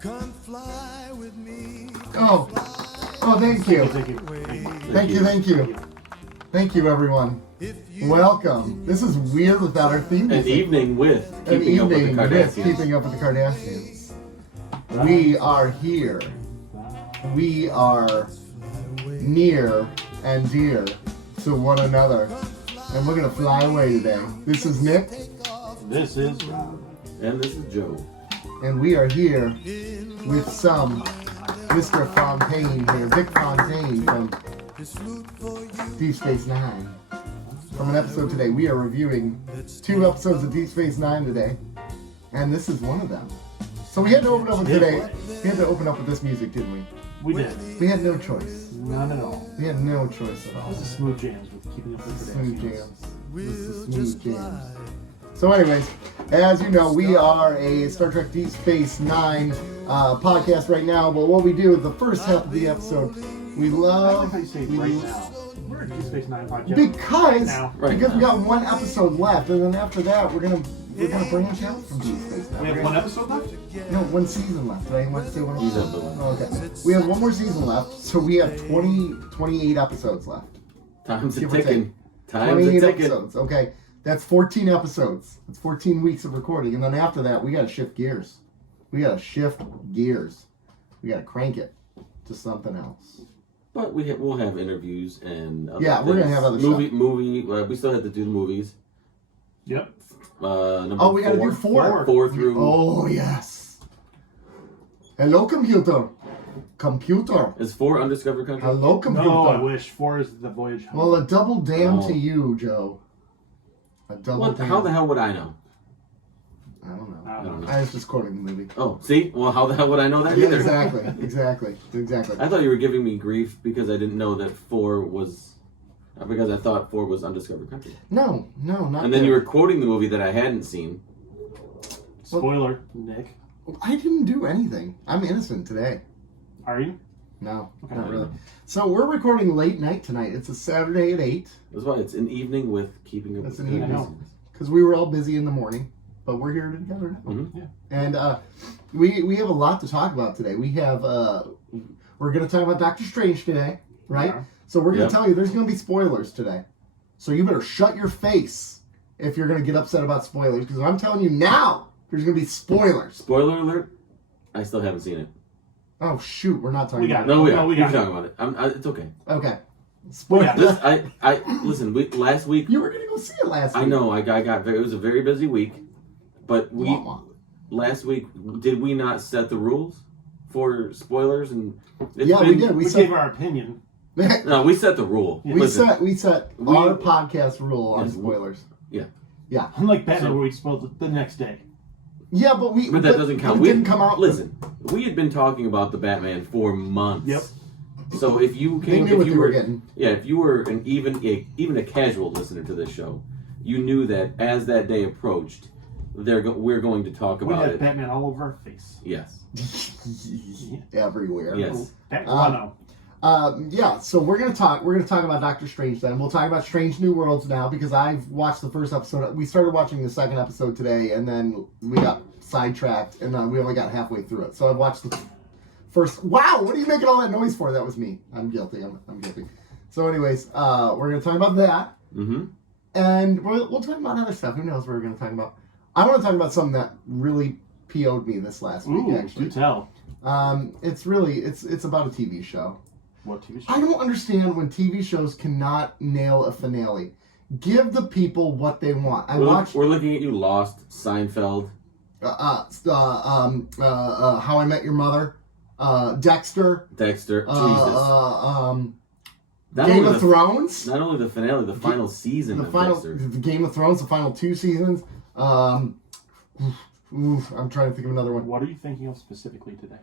Come fly with me. Oh, thank you. Thank you, everyone. Welcome. This is weird without our theme music. An evening with Keeping Up With The Cardassians. We are here. We are near and dear to one another. And we're going to fly away today. This is Nick. This is Rob. And this is Joe. And we are here with some Mr. Fontaine here. Vic Fontaine from Deep Space Nine. From an episode today. We are reviewing 2 episodes of Deep Space Nine today. And this is one of them. So we had to open up with today. We had to open up with this music, didn't we? We did. We had no choice. None at all. We had no choice at all. This is Smooth Jams with Keeping Up With The Smooth Cardassians. jams. This is smooth jams. So anyways, as you know, we are a Star Trek Deep Space Nine podcast right now, but what we do is the first half of the episode, we love... I like how you say right now. We're a Deep Space Nine podcast. Because we got one episode left, and then after that, we're gonna branch out from Deep Space Nine. We have one episode left? No, one season left. Did I want to say one? He's up the one. Oh, okay. We have one more season left, so we have 28 episodes left. Time's a Give or ticking. take. Time's 28 a ticking. episodes. Okay, that's 14 episodes. That's 14 weeks of recording, and then after that, we gotta shift gears. We gotta crank it to something else. But we'll have interviews and other Yeah, we're gonna have other stuff. Movie. We still have to do the movies. Yep. Number we gotta do 4 through. Oh yes. Hello, computer. Computer. Is 4 Undiscovered Country? Hello, computer. No, I wish. 4 is the Voyage Home. Well, a double damn to you, Joe. A double damn. How the hell would I know? I don't know. I don't know. I was just quoting the movie. Oh, see? Well, how the hell would I know that Yeah, either? exactly. I thought you were giving me grief because I didn't know that 4 was... Because I thought 4 was Undiscovered Country. No, not And then you were quoting the movie that I hadn't seen. Spoiler, Nick. I didn't do anything. I'm innocent today. Are you? No, Okay. not really. So we're recording late night tonight. It's a Saturday at 8. That's why it's an evening with Keeping Up It's With an The evening. Cardassians. Because we were all busy in the morning, but we're here together now. Mm-hmm. Yeah. And we have a lot to talk about today. We have we're going to talk about Doctor Strange today, right? Yeah. So we're going to tell you there's going to be spoilers today. So you better shut your face if you're going to get upset about spoilers, because I'm telling you now, there's going to be spoilers. Spoiler alert, I still haven't seen it. Oh shoot, we're not talking We about got No, we No, are. we We're got talking about it. It's okay. it. Okay. Spoilers. Yeah. Listen. Last week. You were going to go see it last week. I know. I got. It was a very busy week, but Wah-wah. last week did we not set the rules for spoilers and? We did. We gave our opinion. No, we set the rule. We Listen, set our podcast rule on Yes, spoilers. Yeah. Unlike Batman, So- where we spoiled it the next day. Yeah, but But that doesn't count. It didn't come out. Listen, we had been talking about the Batman for months. Yep. So if you They came, knew if what you they were were getting. Yeah, if you were even a casual listener to this show, you knew that as that day approached, we're going to talk We about had it. Batman all over our face. Yes. Everywhere. Yes. So we're gonna talk about Doctor Strange then. We'll talk about Strange New Worlds now because I've watched the first episode. We started watching the second episode today, and then we got sidetracked, and then we only got halfway through it. So I've watched the first. Wow, what are you making all that noise for? That was me. I'm guilty. I'm guilty. So, anyways, we're gonna talk about that, and we'll talk about other stuff. Who knows what we're gonna talk about? I want to talk about something that really PO'd me this last week. Ooh, Actually, do tell. it's about a TV show. What TV show? I don't understand when TV shows cannot nail a finale. Give the people what they want. We're looking at you, Lost, Seinfeld. How I Met Your Mother, Dexter, Jesus. Game of Thrones. Not only the finale, the final season of Dexter. The Game of Thrones, the final 2 seasons. I'm trying to think of another one. What are you thinking of specifically today?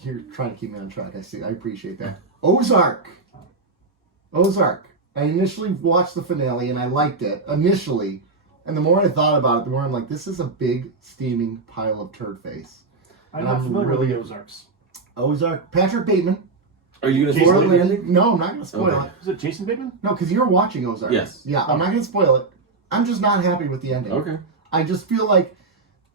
You're trying to keep me on track. I see. I appreciate that. Ozark. I initially watched the finale and I liked it initially, and the more I thought about it, the more I'm like, this is a big steaming pile of turd face. I'm not familiar with the Ozarks. Ozark. Patrick Bateman. Are you going to Jason spoil the Bateman? ending? No, I'm not going to spoil Okay. it. Is it Jason Bateman? No, because you're watching Ozark. Yes. Yeah, I'm not going to spoil it. I'm just not happy with the ending. Okay. I just feel like,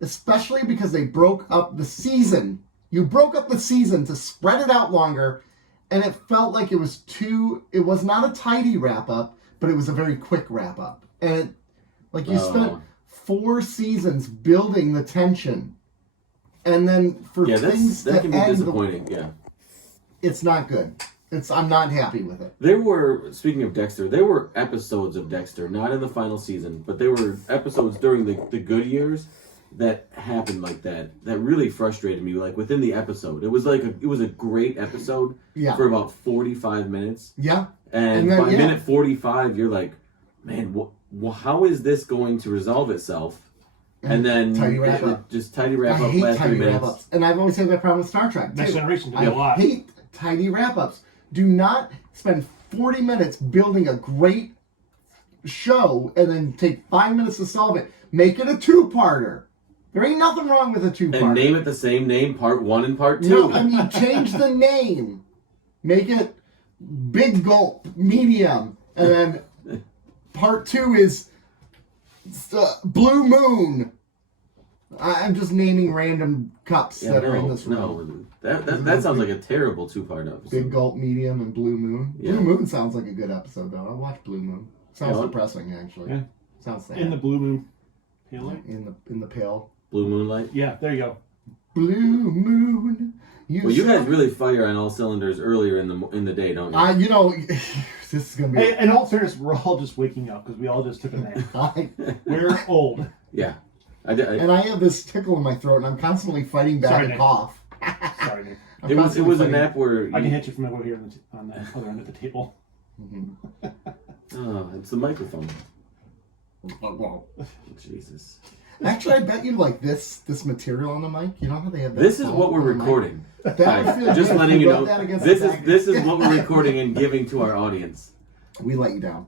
especially because they broke up the season You broke up the season to spread it out longer, and it felt like it was not a tidy wrap up, but it was a very quick wrap up. And you spent 4 seasons building the tension, and then for things that can be end disappointing. it's not good. I'm not happy with it. Speaking of Dexter, there were episodes of Dexter, not in the final season, but there were episodes during the good years that happened like that really frustrated me. Like within the episode, it was a great episode for about 45 minutes. Yeah, and then, by minute 45, you're like, man, how is this going to resolve itself? And then tidy wrap up. Just tidy wrap up. I hate last tidy 3 minutes. wrap ups, and I've always had that problem with Star Trek. Next too. Generation did a lot. I hate tidy wrap ups. Do not spend 40 minutes building a great show and then take 5 minutes to solve it. Make it a 2-parter. There ain't nothing wrong with a 2-parter. And name it the same name, part 1 and part 2. No, I mean, change the name. Make it Big Gulp, Medium. And then part 2 is Blue Moon. I'm just naming random cups that are in this room. No, that sounds like a terrible 2-part episode. Big Gulp, Medium, and Blue Moon. Yeah. Blue Moon sounds like a good episode, though. I watched Blue Moon. Sounds depressing, actually. Yeah. Sounds sad. In the Blue Moon. Pale Light? In the Pale. Blue Moonlight? Yeah, there you go. Blue Moon. You guys really fire on all cylinders earlier in the day, don't you? This is going to be... Hey, in all fairness, we're all just waking up because we all just took a nap. We're old. Yeah. And I have this tickle in my throat, and I'm constantly fighting back a cough. Sorry, Nick. It was a nap where... I can hit you from over here on the other end of the table. Mm-hmm. Oh, it's the microphone. Jesus. Actually, I bet you like this material on the mic. You know how they have that? This is what we're recording. Just letting you know. This is what we're recording and giving to our audience. We let you down.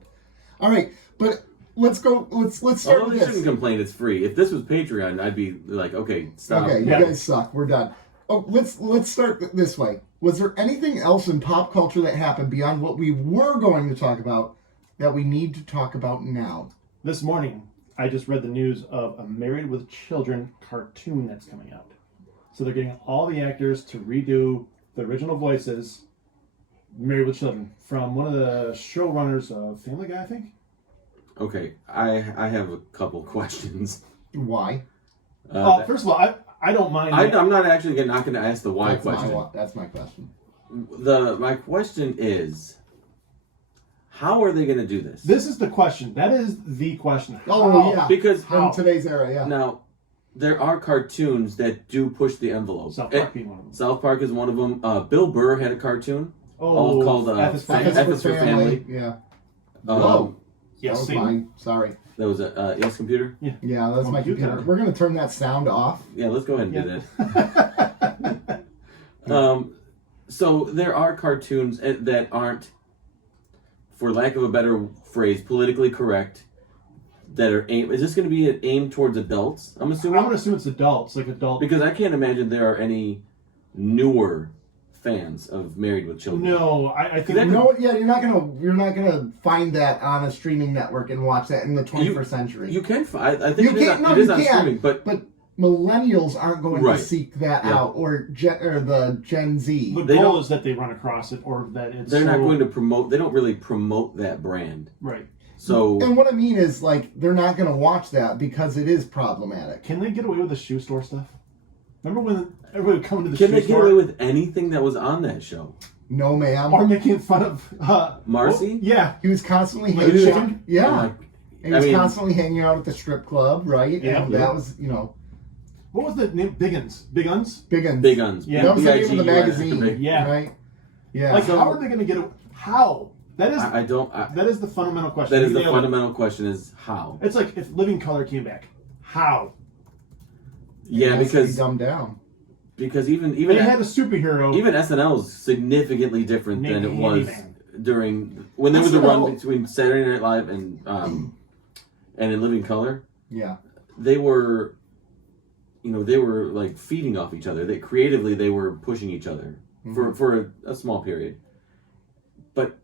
All right, but let's go. Let's start Although with they this. shouldn't complain. It's free. If this was Patreon, I'd be like, okay, stop. Okay, you guys suck. We're done. Oh, let's start this way. Was there anything else in pop culture that happened beyond what we were going to talk about that we need to talk about now? This morning, I just read the news of a Married with Children cartoon that's coming out. So they're getting all the actors to redo the original voices, Married with Children, from one of the showrunners of Family Guy, I think. Okay, I have a couple questions. Why? First of all, I don't mind. I'm not actually not going to ask the why question. That's my question. My question is, how are they going to do this? This is the question. That is the question. Oh, yeah. Because in today's era, yeah. Now, there are cartoons that do push the envelope. South Park being one of them. South Park is one of them. Bill Burr had a cartoon called F is for Family. Yeah. Yes, that was mine. Sorry. That was a Yes Computer? Yeah, that's my computer. We're going to turn that sound off. Yeah, let's go ahead and do that. So there are cartoons that aren't, for lack of a better phrase, politically correct, that are aimed... Is this going to be aimed towards adults, I'm assuming? I would assume it's adults, like adult... Because I can't imagine there are any newer fans of Married with Children. No, I think... You're not gonna find that on a streaming network and watch that in the 21st century. You can find... I think it is on streaming, but millennials aren't going to seek that out, or the Gen Z. The goal is that they run across it, or that it's... They're not going to promote... They don't really promote that brand. Right. So... And what I mean is, they're not going to watch that because it is problematic. Can they get away with the shoe store stuff? Remember when everybody would come to the shoe store? Can they get away with anything that was on that show? No, ma'am. Or making fun of... Marcy? Well, yeah. He was constantly hanging out. Yeah. He was constantly hanging out at the strip club, right? Yeah. And that was, What was the name? Big Uns. Big Uns? Big Uns. Big Uns. Yeah. That was the name of the magazine. Yeah. Right? Yeah. How are they going to get away? How? That is... that is the fundamental question. That is the fundamental question is how. It's like if Living Color came back. How? Yeah, because... dumbed down. Because even they had a superhero. Even SNL is significantly different than it was during when there was a run between Saturday Night Live and In Living Color. Yeah, they were like feeding off each other. They creatively they were pushing each other for a small period. But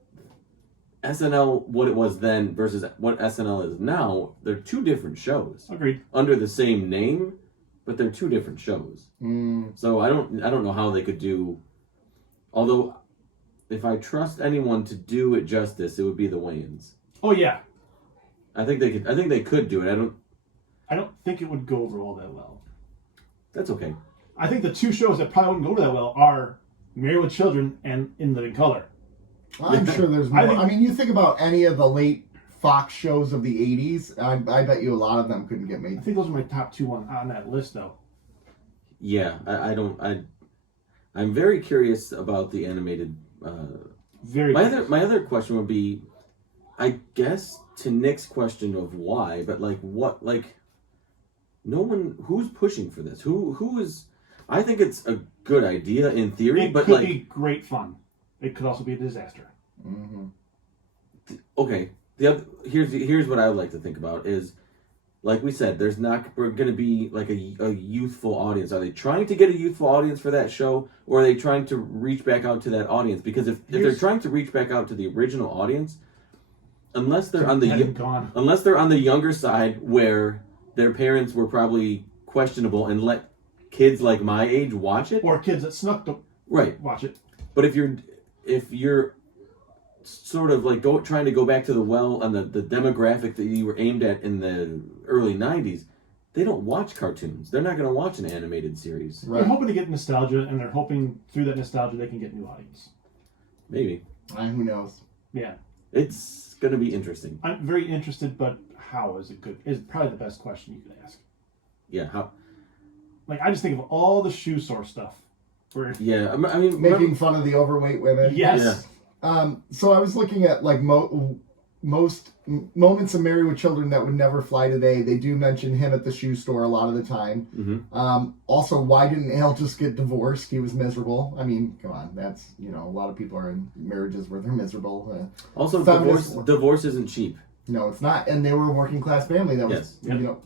SNL, what it was then versus what SNL is now, they're two different shows. Agreed. Under the same name, but they're two different shows. Mm. So I don't know how they could do. Although, if I trust anyone to do it justice, it would be the Wayans. Oh yeah. I think they could. I think they could do it. I don't think it would go over all that well. That's okay. I think the two shows that probably wouldn't go over that well are Married with Children and In Living Color. I'm sure there's more. I mean, you think about any of the late Fox shows of the 80s, I bet you a lot of them couldn't get I made. think those are my top two on that list, though. Yeah, I'm very curious about the animated. My other question would be, I guess, to Nick's question of why, but no one who's pushing for this. Who is? I think it's a good idea in theory, It but could be great fun. It could also be a disaster. Mm-hmm. Okay. Here's what I would like to think about is, like we said, there's not going to be like a youthful audience. Are they trying to get a youthful audience for that show, or are they trying to reach back out to that audience? Because if they're trying to reach back out to the original audience, unless they're on the younger side where their parents were probably questionable and let kids like my age watch it, Or kids that snuck to right? watch it. But if you're sort of like trying to go back to the well and the demographic that you were aimed at in the early 90s, they don't watch cartoons. They're not going to watch an animated series. They're hoping to get nostalgia, and they're hoping through that nostalgia they can get new audience. Maybe. Who knows? Yeah. It's going to be interesting. I'm very interested, but how is probably the best question you could ask. Yeah, how? Like, I just think of all the shoe store stuff. Where, Yeah, I mean... Making fun of the overweight women. yes. Yeah. So I was looking at like most moments of Married with Children that would never fly today. They do mention him at the shoe store a lot of the time. Mm-hmm. Also, why didn't Al just get divorced? He was miserable. I mean, come on, that's, a lot of people are in marriages where they're miserable. Also, divorce isn't cheap. No, it's not. And they were a working class family. That was, Yes.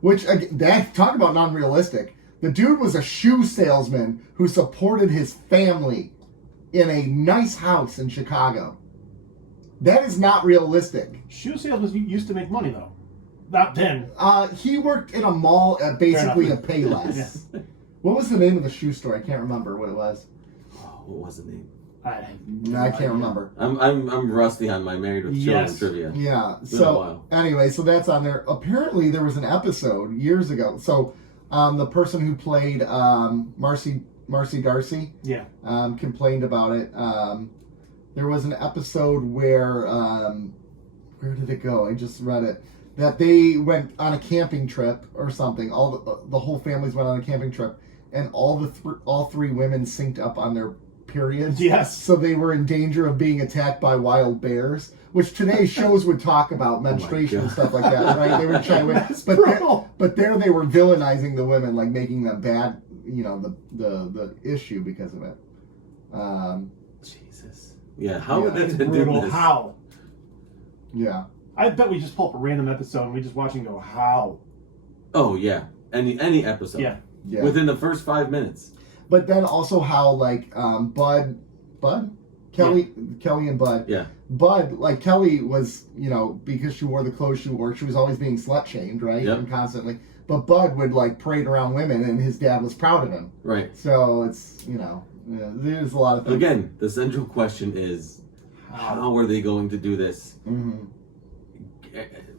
Which that talk about non-realistic. The dude was a shoe salesman who supported his family in a nice house in Chicago. That is not realistic. Shoe salesmen used to make money, though. Not then. He worked in a mall at basically a Payless. Yeah. What was the name of the shoe store? I can't remember what it was. Oh, what was the name? I can't remember. I'm rusty on my Married with Children Yes. trivia. Yeah. It's been a while. Anyway, so that's on there. Apparently, there was an episode years ago. So the person who played Marcy Darcy, complained about it. There was an episode where did it go? I just read it. That they went on a camping trip or something. All the whole families went on a camping trip, and all three women synced up on their periods. Yes. So they were in danger of being attacked by wild bears, which today's shows would talk about menstruation and stuff like that, right? They were trying but there they were villainizing the women, like making them bad, the issue because of it. Jesus. Yeah, how would It's they do brutal. this? How? Yeah. I bet we just pull up a random episode and we just watch and go, how? Oh, yeah. Any episode. Yeah. Yeah. Within the first 5 minutes. But then also how Kelly and Bud. Yeah. Bud, like Kelly was, because she wore the clothes she wore, she was always being slut shamed, right? Yep. And constantly. But Bud would like parade around women, and his dad was proud of him. Right. So it's there's a lot of things. Again, the central question is, how are they going to do this? Mm-hmm.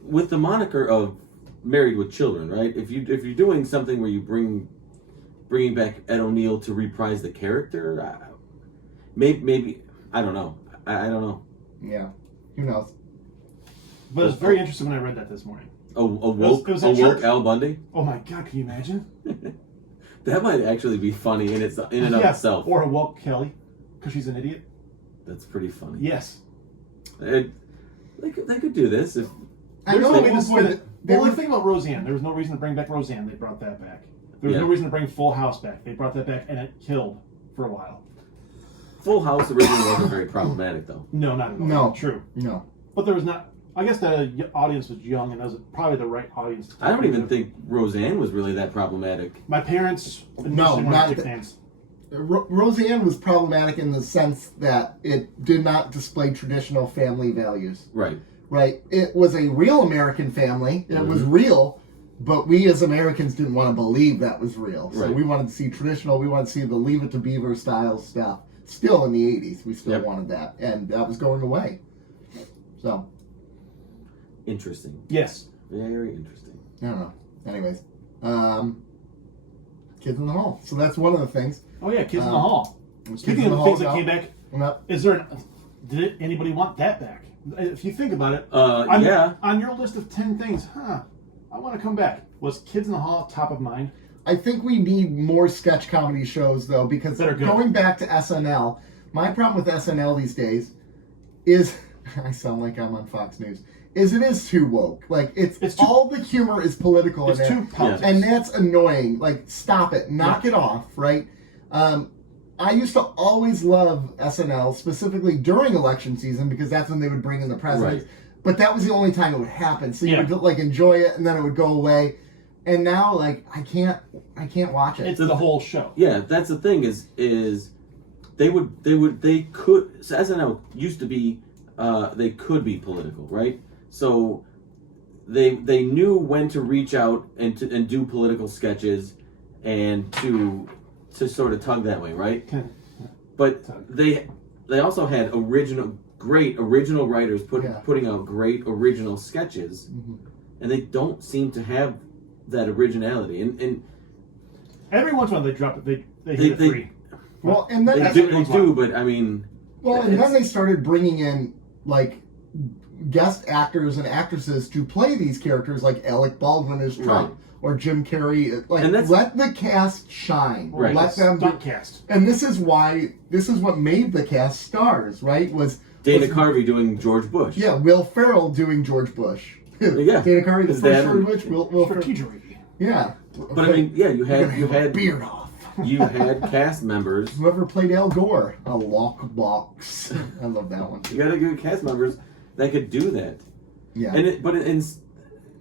With the moniker of Married with Children, right? If you're doing something where you bringing back Ed O'Neill to reprise the character, maybe I don't know. I don't know. Yeah, who knows? But it was very interesting when I read that this morning. A woke It was in church. Al Bundy. Oh my God, can you imagine? That might actually be funny in and of itself. Or a woke Kelly, because she's an idiot. That's pretty funny. Yes. They could do this if. I know The thing about Roseanne, there was no reason to bring back Roseanne. They brought that back. There was no reason to bring Full House back. They brought that back, and it killed for a while. Full House originally wasn't very problematic, though. No, not at all. No. True. No. But there was not. I guess the audience was young, and that was probably the right audience. To I don't even think Roseanne was really that problematic. My parents No, weren't not big the- fans. Roseanne was problematic in the sense that it did not display traditional family values. Right. Right? It was a real American family. It was real, But we as Americans didn't want to believe that was real. So Right. we wanted to see traditional, we wanted to see the Leave It to Beaver style stuff. Still in the 80s, we still wanted that. And that was going away. So. Interesting. Yes. Very interesting. I don't know. Anyways. Kids in the Hall. So that's one of the things. Oh yeah, Kids in the Hall. Kids Speaking in of the the things Hall that came back, Yep. is there? Did anybody want that back? If you think about it, Yeah. On your list of 10 things, I want to come back. Was Kids in the Hall top of mind? I think we need more sketch comedy shows, though, because That are good. going back to SNL, my problem with SNL these days is, I sound like I'm on Fox News, is it is too woke. Like, it's too, all the humor is political It's in too it. politics. And that's annoying. Like, stop it. Knock it off, right? I used to always love SNL, specifically during election season, because that's when they would bring in the presidents. Right. But that was the only time it would happen. So you Yeah. would, like, enjoy it, and then it would go away. And now, like, I can't watch it. It's the whole show. Yeah, that's the thing is they could so SNL used to be they could be political, right? So they knew when to reach out and do political sketches and to sort of tug that way, right? But they also had great original writers putting out great original sketches, and they don't seem to have that originality. And every once in a while they drop it. They hit it free. Well, and then they do, but I mean, and then they started bringing in like guest actors and actresses to play these characters, like Alec Baldwin as Trump. Right. Or Jim Carrey, like, And let the cast shine. Right. Let them Stunt cast. And this is what made the cast stars, right? Dana Carvey doing George Bush. Yeah, Will Ferrell doing George Bush. Yeah. Dana Carvey, the Is first that- George Bush, Will Ferrell. Strategery. Yeah. But I mean, yeah, you You're had gonna have a beard off. you had cast members. Whoever played Al Gore, a lockbox. I love that one. You got to get cast members that could do that. Yeah. And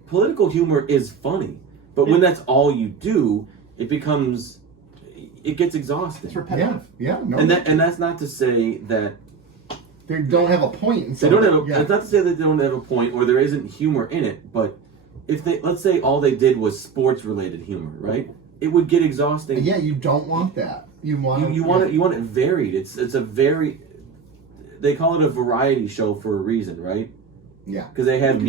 political humor is funny, but when that's all you do, it gets exhausting. It's repetitive. Yeah. No. And that's not to say that they don't have a point. In they don't have. yeah. It's not to say that they don't have a point or there isn't humor in it. But if let's say all they did was sports related humor, right? It would get exhausting. Yeah, you don't want that. You want it varied. It's a very. They call it a variety show for a reason, right? Yeah. Because they have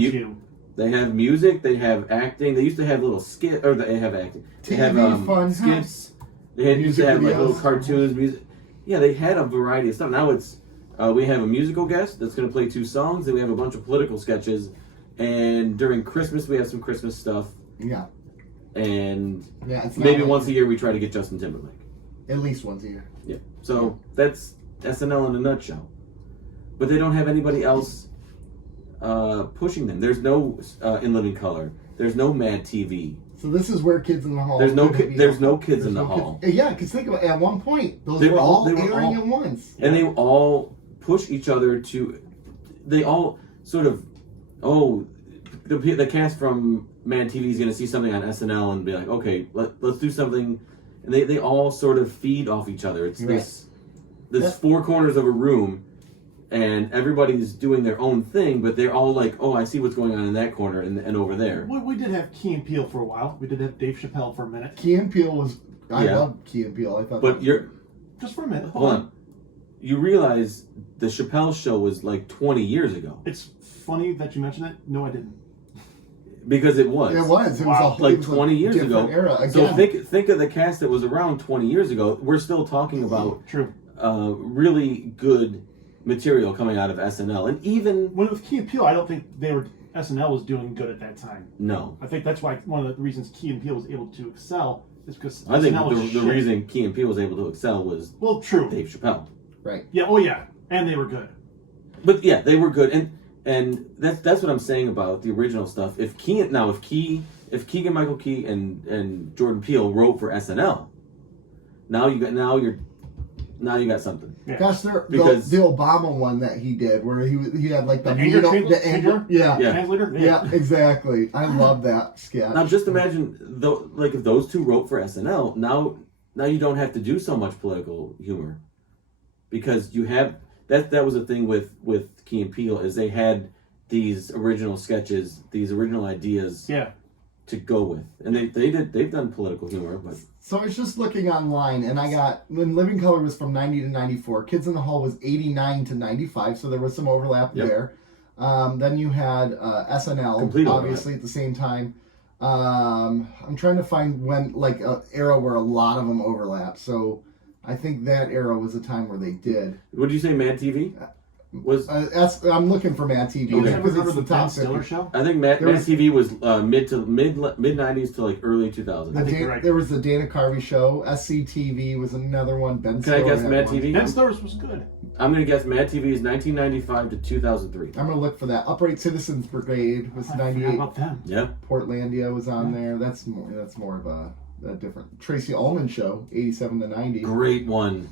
They have music. They have acting. They used to have little skit, or they have acting. They have fun skits. They used to have like little videos. cartoons, music. Yeah, they had a variety of stuff. Now it's we have a musical guest that's going to play 2 songs. Then we have a bunch of political sketches, and during Christmas we have some Christmas stuff. Yeah. And it's maybe not once a year we try to get Justin Timberlake. At least once a year. Yeah. So that's SNL in a nutshell. But they don't have anybody else pushing them. There's no In Living Color. There's no Mad TV. So this is where Kids in the Hall. There's no Kids in the Hall. Yeah, because think about it, at one point those They were all were airing all- at once. And they all push each other to. They all sort of. Oh, the cast from Mad TV is going to see something on SNL and be like, okay, let's do something. And they all sort of feed off each other. It's this Yeah. 4 corners of a room. And everybody's doing their own thing, but they're all like, "Oh, I see what's going on in that corner and over there." We did have Key and Peele for a while. We did have Dave Chappelle for a minute. Key and Peele was. I Yeah. love Key and Peele. I thought. But you're Just for a minute. hold on. You realize the Chappelle show was like 20 years ago It's funny that you mentioned it. No, I didn't. because it was. It was. It Wow. was a, Like it was a 20 years different ago. Era. So Again, think of the cast that was around 20 years ago. We're still talking about True. really good material coming out of SNL, and even When with Key and Peele, I don't think SNL was doing good at that time. no. I think that's why one of the reasons Key and Peele was able to excel is because I think SNL was the shit. reason Key and Peele was able to excel was Well, true. Dave Chappelle. right. Yeah. Oh, yeah. And they were good. But yeah, they were good, and that's what I'm saying about the original stuff. If Keegan Michael Key and Jordan Peele wrote for SNL, now you got something. Yeah. Gosh, Because- the Obama one that he did, where he had like the anger needle- the anger. Yeah. Yeah. Translator? Yeah, exactly. I love that sketch. Now just imagine if those two wrote for SNL, now you don't have to do so much political humor, because you have that was a thing with Key and Peele, is they had these original sketches, these original ideas. Yeah. to go with, and they've done political humor, but So I was just looking online, and I got when Living Color was from 90 to 94. Kids in the Hall was 89 to 95, so there was some overlap Yep. there. Then you had SNL, Complete overlap. obviously at the same time. I'm trying to find when like an era where a lot of them overlap. So I think that era was a time where they did. what did you say? Mad TV was. I'm looking for Mad TV Do you because ever it's remember the the Ben top Stiller 50. show? I think Mad There was- TV was mid 90s to like early 2000s. I think you're right. There was the Dana Carvey show. SCTV was another one. Ben Can I Stiller guess had Mad one. TV? Ben Stiller's was good. I'm gonna guess Mad TV is 1995 to 2003. I'm gonna look for that. Upright Citizens Brigade was I forgot 98. about them. Yeah. Portlandia was on there. That's more of a different. Tracy Ullman show, 87 to 90. Great one.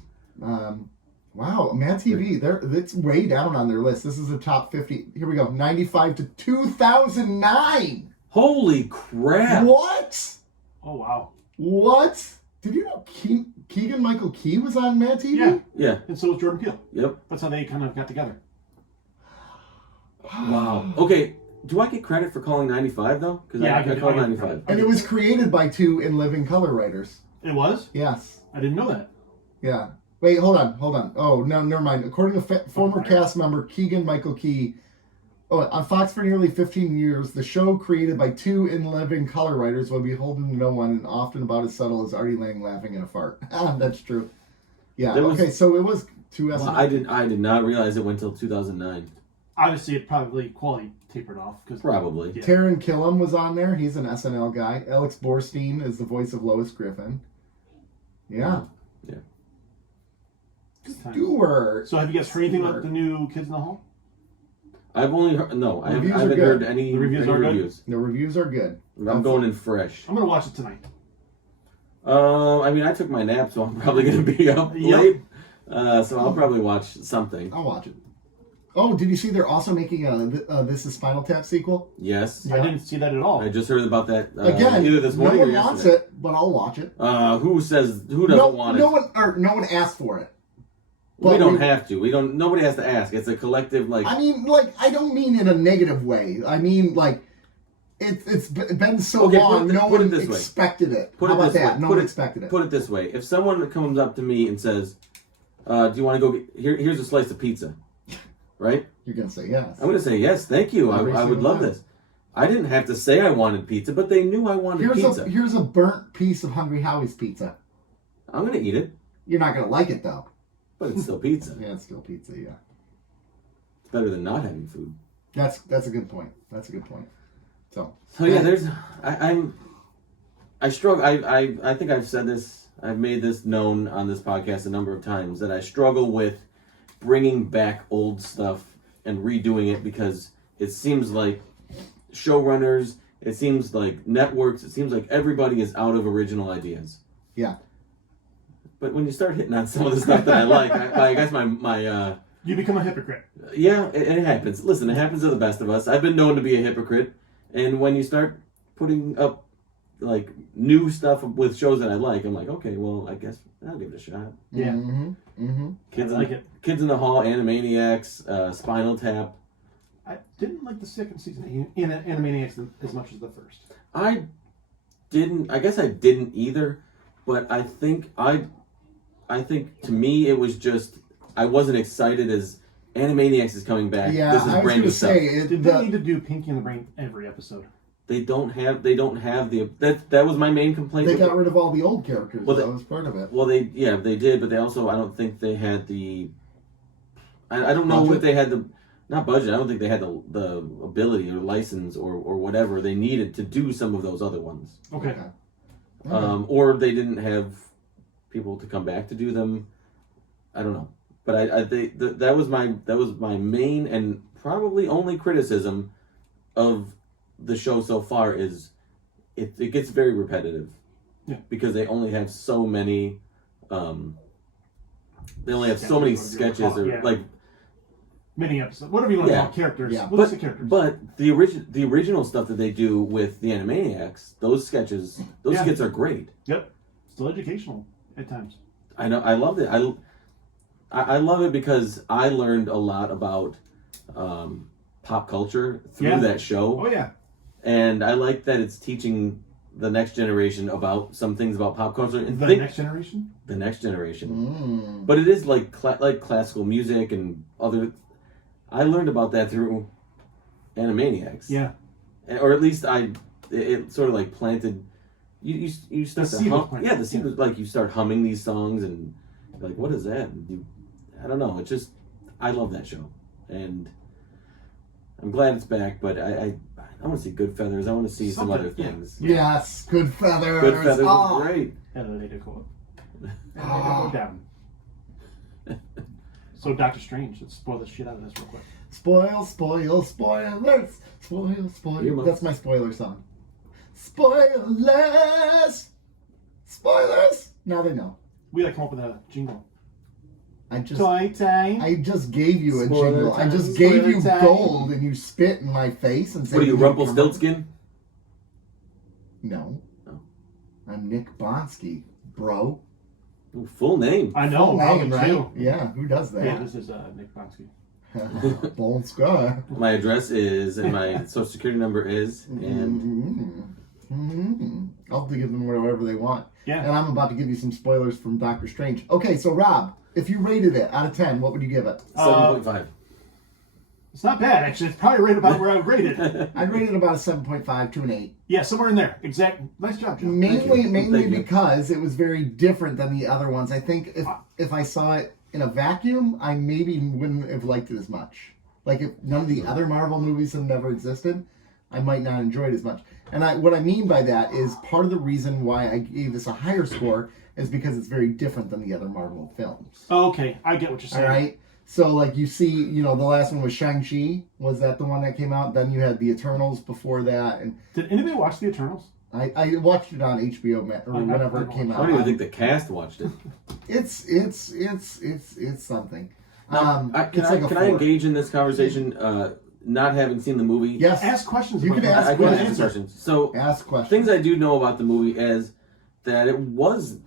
Wow, Mad TV. It's way down on their list. This is the top 50. Here we go. 95 to 2009. Holy crap! What? Oh wow. What? Did you know Keegan Michael Key was on Mad TV? Yeah, Yeah. and so was Jordan Peele. Yep. That's how they kind of got together. Wow. Okay. Do I get credit for calling 95 though? Because Yeah, I I get call credit. 95. And it was created by two In Living Color writers. It was? Yes. I didn't know that. Yeah. Wait, hold on. Oh, no, never mind. According to former cast member Keegan Michael Key, on Fox for nearly 15 years, the show created by two In Living Color writers will be beholden to no one and often about as subtle as Artie Lang laughing in a fart. That's true. Yeah. There was- Okay, so it was two Well, SNL. I did not realize it went till 2009. Obviously, it probably quality tapered off. Probably. Yeah. Taron Killam was on there. He's an SNL guy. Alex Borstein is the voice of Lois Griffin. Yeah. Good times. Stewart. So have you guys heard anything about the new Kids in the Hall? I've only heard, no, I Reviews are haven't good. heard any The reviews any are good? reviews. The reviews are good. I'm going in fresh. I'm going to watch it tonight. I mean, I took my nap, so I'm probably going to be up Yep. late. So I'll probably watch something. I'll watch it. Oh, did you see they're also making a This Is Spinal Tap sequel? Yes. Yeah. I didn't see that at all. I just heard about that Again, either this no morning or one wants yesterday. it, but I'll watch it. Who doesn't want no it? no one asked for it. We But don't have to. Nobody has to ask. It's a collective, like... I mean, like, I don't mean in a negative way. I mean, like, it's been so Okay, long, no put it one this way. expected it. Put How it about this that? way. No Put one it- expected it. Put it this way. If someone comes up to me and says, do you want to go get... Here's a slice of pizza. Right? You're going to say yes. I'm going to say, yes, thank you. Every I would single love time. this. I didn't have to say I wanted pizza, but they knew I wanted pizza. Here's a burnt piece of Hungry Howie's pizza. I'm going to eat it, You're not going to like it, though. but it's still pizza. Yeah, it's still pizza, yeah. It's better than not having food. That's a good point. That's a good point. So So I struggle. I think I've said this. I've made this known on this podcast a number of times that I struggle with bringing back old stuff and redoing it because it seems like showrunners, it seems like networks, it seems like everybody is out of original ideas. yeah. But when you start hitting on some of the stuff that I like, I guess my You become a hypocrite. yeah, it happens. Listen, it happens to the best of us. I've been known to be a hypocrite, and when you start putting up like new stuff with shows that I like, I'm like, okay, well, I guess I'll give it a shot. Yeah. Mm-hmm. Mm-hmm. Kids I like it. Kids in the Hall, Animaniacs, Spinal Tap. I didn't like the second season in Animaniacs as much as the first. I guess I didn't either, but I think to me it was just I wasn't excited as Animaniacs is coming back. Yeah, This is I was brand going new to say stuff. Did they need to do Pinky and the Brain every episode? They don't have the that was my main complaint. they with got rid of all the old characters. Well, That was part of it. Well, they did, but they also I don't think they had the. I don't know Budget? what they had the not budget. I don't think they had the ability or license or whatever they needed to do some of those other ones. Okay. Or they didn't have people to come back to do them. I don't know, but that was my main and probably only criticism of the show so far is it gets very repetitive. Yeah. Because they only have so many sketches or Yeah. like Mini episodes. Whatever you want to Yeah. call characters. Yeah. We'll just say characters. but the original stuff that they do with the Animaniacs, those sketches, those Yeah. skits are great. Yep. Still educational at times. I know. I loved it. I love it because I learned a lot about pop culture through Yeah. that show. Oh, yeah. And I like that it's teaching the next generation about some things about pop culture. And The next generation? The next generation. But it is like classical music and other... I learned about that through Animaniacs. Yeah. Or at least it sort of like planted... You start to hum... Yeah, the seed was like you start humming these songs and you're like, what is that? And I don't know. It's just... I love that show. And I'm glad it's back, but I want to see Good Feathers. I want to see some other things. Yeah. Yes, Good Feathers. Good Feathers is great. And then they did go up. And they did go down. So Doctor Strange, let's spoil the shit out of this real quick. Spoilers. Spoil. That's my spoiler song. Spoilers. Now they know. We come up with a jingle. I just gave you a Spoiler jingle. time. I just gave you Spoiler time. gold and you spit in my face and said... What are you, Rumpelstiltskin? No. Oh. I'm Nick Bonsky, bro. Ooh, full name. I know. Full name, me right? too. Yeah, who does that? Yeah, this is Nick Bonsky. Bone Scar. My address is, and my social security number is, and... I'll give them whatever they want. Yeah. And I'm about to give you some spoilers from Doctor Strange. Okay, so Rob, if you rated it out of 10, what would you give it? 7.5. It's not bad, actually. It's probably right about where I would rate it. I'd rate it about a 7.5 to an 8. Yeah, somewhere in there. Exact. Nice job, Joe. Mainly Thank you. because it was very different than the other ones. I think if I saw it in a vacuum, I maybe wouldn't have liked it as much. Like if none of the other Marvel movies had never existed, I might not enjoy it as much. And what I mean by that is part of the reason why I gave this a higher score is because it's very different than the other Marvel films. Oh, okay, I get what you're saying. All right? So, like, you see, the last one was Shang-Chi. Was that the one that came out? Then you had the Eternals before that. And Did anybody watch the Eternals? I watched it on HBO or whenever it came I out. don't even think the cast watched it. It's something. Can it's like a I 4. engage in this conversation, not having seen the movie? Yes. Ask questions. You about can it. ask I can questions. answer questions. So, Ask questions. things I do know about the movie is that it was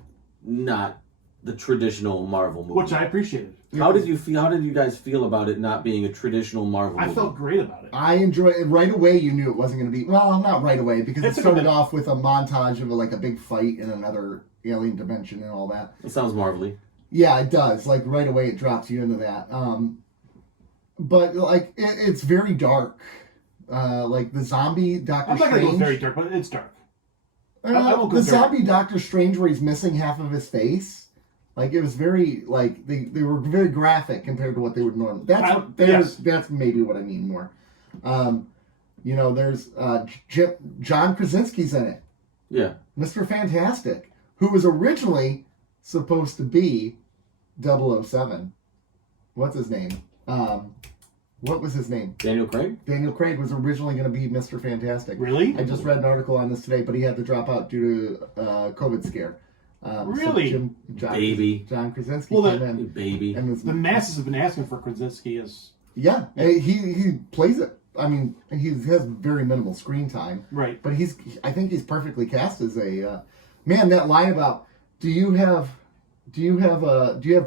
not the traditional Marvel movie. Which I appreciated. How did you feel? How did you guys feel about it not being a traditional Marvel movie? I felt great about it. I enjoyed it. Right away, you knew it wasn't going to be... Well, not right away, because It's it a started good- off with a montage of a big fight in another alien dimension and all that. It sounds marvelly. Yeah, it does. Like, right away, it drops you into that. But, like, it's very dark. Like, the zombie Doctor I'm not going to go Strange... very dark, but it's dark. I won't go the dark. zombie Doctor Strange where he's missing half of his face... Like, it was very, like, they were very graphic compared to what they would normally... That's maybe what I mean more. There's John Krasinski's in it. Yeah. Mr. Fantastic, who was originally supposed to be 007. What's his name? What was his name? Daniel Craig? Daniel Craig was originally going to be Mr. Fantastic. Really? I just read an article on this today, but he had to drop out due to COVID scare. Really? So John Krasinski Well, came in. Baby. And The masses have been asking for Krasinski as... Yeah, he plays it. I mean, he has very minimal screen time. Right. But I think he's perfectly cast as a man. That line about do you have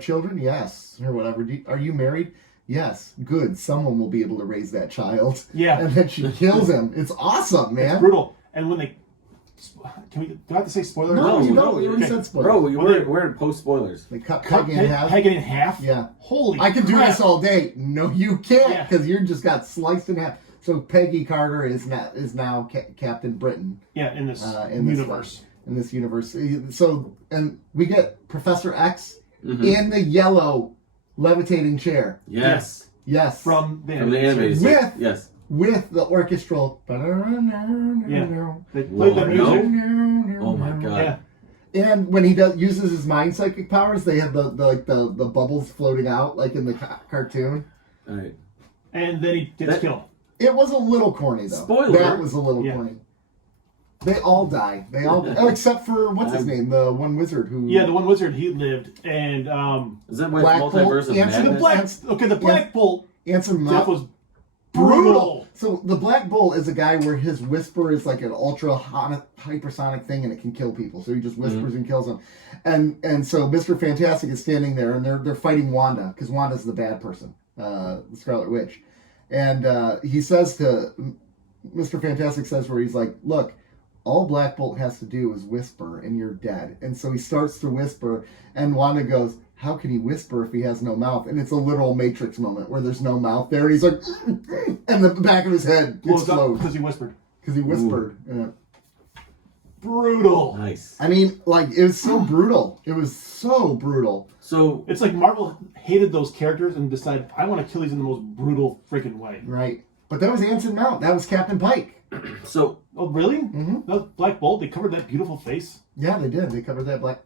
children? Yes, or whatever. Are you married? Yes. Good. Someone will be able to raise that child. Yeah. And then she kills him. It's awesome, man. It's brutal. And when they... do I have to say spoiler? No, you no, don't. You already said spoilers. Bro, we're in post spoilers. They cut Peggy in half. Peg it in half? Yeah. Holy I can do crap. this all day. No, you can't, Yeah. because you just got sliced in half. So Peggy Carter is now Captain Britain. Yeah, in this in universe. this universe. So, and we get Professor X in the yellow levitating chair. Yes. Yes. From the animated With- series. Yes. With the orchestral. Yeah. They played that Whoa, music. Oh my god. Yeah. And when he uses his mind psychic powers, they have the bubbles floating out like in the cartoon. All right. And then he gets killed. It was a little corny though. Spoiler. That was a little corny. They all die. They all except for what's his name, the one wizard who. Yeah, the one wizard, he lived, and Is that why Black multiverse Bolt of answered madness? the Black Bolt Ansem death was brutal. So the Black Bolt is a guy where his whisper is like an ultra hypersonic thing, and it can kill people. So he just whispers and kills them. And so Mr. Fantastic is standing there, and they're fighting Wanda because Wanda's the bad person, the Scarlet Witch, and he says to Mr. Fantastic says where he's like, look, all Black Bolt has to do is whisper and you're dead. And so he starts to whisper and Wanda goes, how can he whisper if he has no mouth? And it's a literal Matrix moment where there's no mouth there. And he's like, and the back of his head explodes. Because he whispered. Because he whispered. Yeah. Brutal. Nice. I mean, like, it was so brutal. It was so brutal. So it's like Marvel hated those characters and decided, I want to kill these in the most brutal freaking way. Right. But that was Anson Mount. That was Captain Pike. So oh really? Mm-hmm. That was Black Bolt. They covered that beautiful face. Yeah, they did. They covered that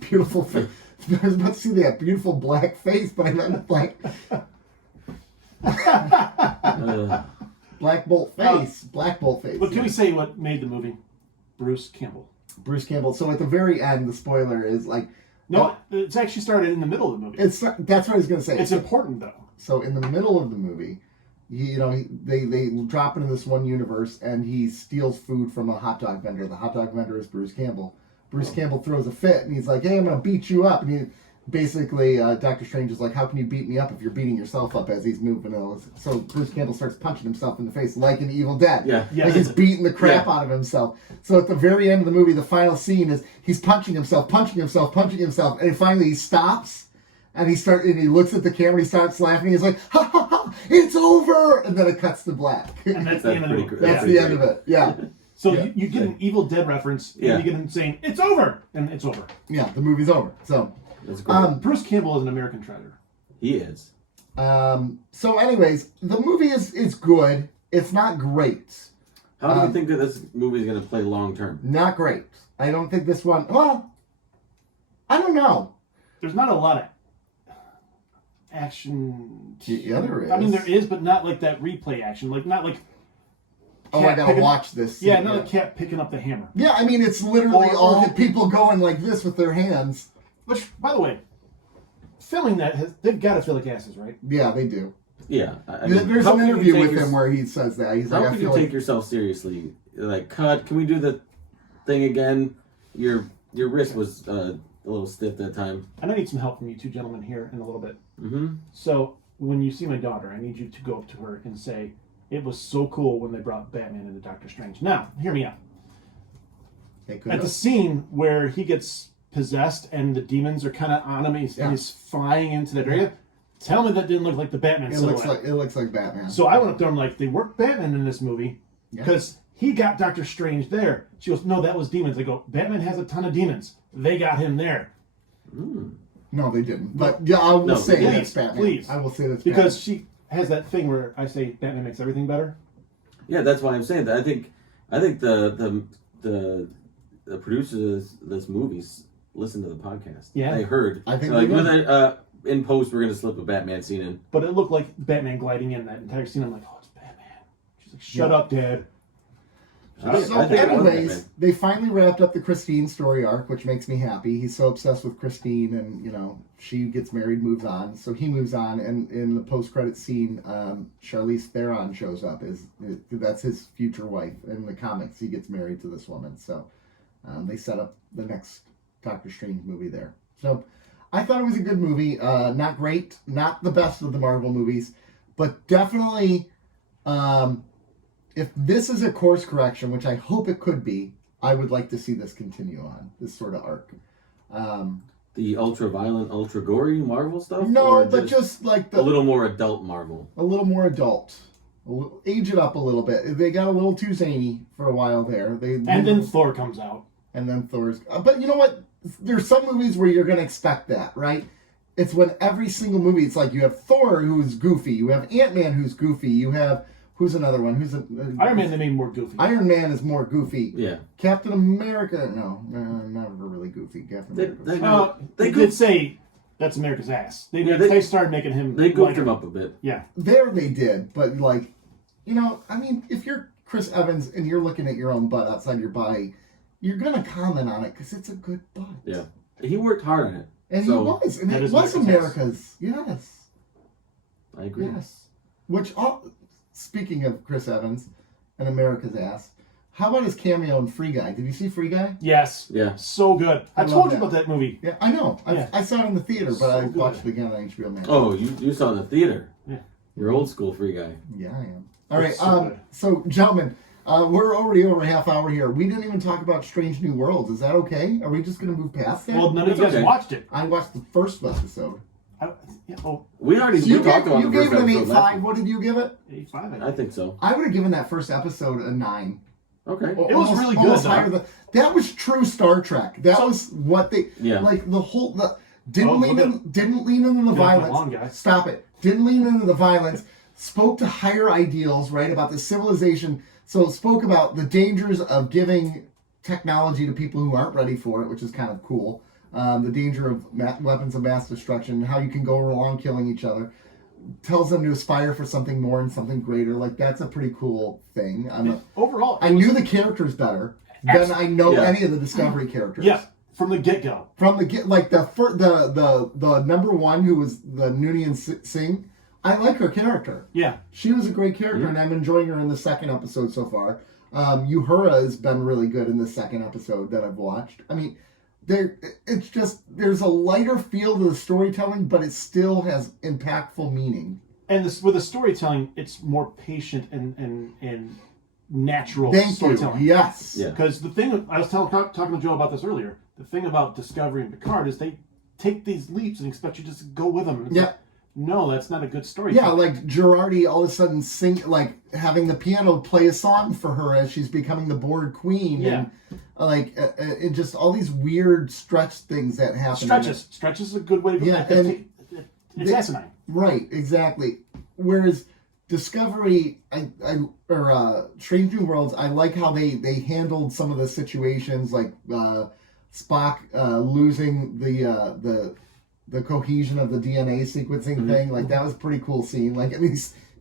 beautiful face. I was about to see that beautiful black face, but I meant black Bolt face. Black Bolt face. But can we say what made the movie? Bruce Campbell. Bruce Campbell. So at the very end, the spoiler is like... No, it's actually started in the middle of the movie. That's what I was going to say. It's important, though. So in the middle of the movie, they drop into this one universe, and he steals food from a hot dog vendor. The hot dog vendor is Bruce Campbell. Bruce Campbell throws a fit, and he's like, hey, I'm going to beat you up. And he basically, Doctor Strange is like, how can you beat me up if you're beating yourself up as he's moving? So Bruce Campbell starts punching himself in the face like an Evil Dead. Yeah. Like he's beating the crap out of himself. So at the very end of the movie, the final scene is he's punching himself, and finally he stops. And he looks at the camera, he starts laughing, he's like, ha ha ha, it's over! And then it cuts to black. And that's the end of the movie. That's the end of it, yeah. So you get an Evil Dead reference, and you get him saying, it's over! And it's over. Yeah, the movie's over. So, that's great. Bruce Campbell is an American treasure. He is. So anyways, the movie is good. It's not great. How do you think that this movie is going to play long term? Not great. I don't think this one, well, I don't know. There's not a lot of action. Yeah, there is. I mean, there is, but not like that replay action. Not like. Oh, I gotta watch this. Yeah, not like Cat picking up the hammer. Yeah, I mean, it's literally all the people going like this with their hands. Which, by the way, filming that, they've got to feel like asses, right? Yeah, they do. Yeah. There's an interview with him where he says that. He's like, how can you take yourself seriously? Like, cut, can we do the thing again? Your wrist was a little stiff that time. And I need some help from you two gentlemen here in a little bit. Mm-hmm. So, when you see my daughter, I need you to go up to her and say, it was so cool when they brought Batman into Doctor Strange. Now, hear me out. At the scene where he gets possessed and the demons are kind of on him, he's flying into that area. Tell me that didn't look like the Batman silhouette. It looks like Batman. So I went up there and I'm like, they worked Batman in this movie because he got Doctor Strange there. She goes, no, that was demons. I go, Batman has a ton of demons. They got him there. Mm. No, they didn't. But yeah, I will say that's Batman. Please. I will say that's because she has that thing where I say Batman makes everything better. Yeah, that's why I'm saying that. I think the producers of this movie listened to the podcast. Yeah, they heard. I think like when in post we're gonna slip a Batman scene in. But it looked like Batman gliding in that entire scene. I'm like, oh, it's Batman. She's like, shut up, Dad. So anyways, they finally wrapped up the Christine story arc, which makes me happy. He's so obsessed with Christine, and she gets married, moves on. So he moves on, and in the post-credit scene, Charlize Theron shows up. That's his future wife. In the comics, he gets married to this woman. So they set up the next Doctor Strange movie there. So I thought it was a good movie. Not great, not the best of the Marvel movies, but definitely. If this is a course correction, which I hope it could be, I would like to see this continue on, this sort of arc. The ultra-violent, ultra-gory Marvel stuff? No, but just like a little more adult Marvel. A little more adult. Age it up a little bit. They got a little too zany for a while there. And then Thor comes out. And then Thor's... But you know what? There's some movies where you're going to expect that, right? It's when every single movie, it's like you have Thor who's goofy, you have Ant-Man who's goofy, you have... Who's another one? Iron Man, they made more goofy. Iron Man is more goofy. Yeah. Captain America, no, never really goofy. Captain America. They did say that's America's ass. They started making him. They goofed him up a bit. Yeah. There they did, but I mean, if you're Chris Evans and you're looking at your own butt outside your body, you're gonna comment on it because it's a good butt. Yeah. He worked hard on it. And he was, and it was America's. Yes. I agree. Yes. Which. Speaking of Chris Evans and America's ass, how about his cameo in Free Guy? Did you see Free Guy? Yes. Yeah. So good. I told you about that movie. Yeah, I know. I saw it in the theater, but I watched it again on HBO Max. Oh, you saw it in the theater. Yeah. You're old school Free Guy. Yeah, I am. All right. It's so good. So, gentlemen, we're already over a half hour here. We didn't even talk about Strange New Worlds. Is that okay? Are we just going to move past that? Well, none of you guys okay. watched it. I watched the first episode. We already So you talked gave, about you the first gave it an episode last 8.5. week. What did you give it? 8.5. I think so. I would have given that first episode a 9. Okay. It was really good, Almost though. higher than, that was true Star Trek. That was what they like. The whole didn't lean into the violence. Long guy. Stop it. Didn't lean into the violence. Spoke to higher ideals, right, about the civilization. So it spoke about the dangers of giving technology to people who aren't ready for it, which is kind of cool. The danger of weapons of mass destruction, how you can go around killing each other. Tells them to aspire for something more and something greater. Like, that's a pretty cool thing. Overall, I knew the characters better than I know any of the Discovery characters. Yeah, from the get-go. From the get, like the number one who was the Noonien Singh. I like her character. Yeah. She was a great character, and I'm enjoying her in the second episode so far. Uhura has been really good in the second episode that I've watched. I mean, it's just, there's a lighter feel to the storytelling, but it still has impactful meaning. And with the storytelling, it's more patient and natural Thank storytelling. you. Yes. Yeah. Because the thing, I was talking to Joe about this earlier, the thing about Discovery and Picard is they take these leaps and expect you just to go with them. Yeah. No, that's not a good story. Yeah, like Girardi all of a sudden having the piano play a song for her as she's becoming the Borg queen. Yeah. And it just all these weird stretch things that happen. Stretches is a good way to go. Yeah, it's asinine. Right, exactly. Whereas Discovery, Strange New Worlds, I like how they handled some of the situations, like Spock losing the cohesion of the DNA sequencing thing. Like, that was a pretty cool scene. Like, and he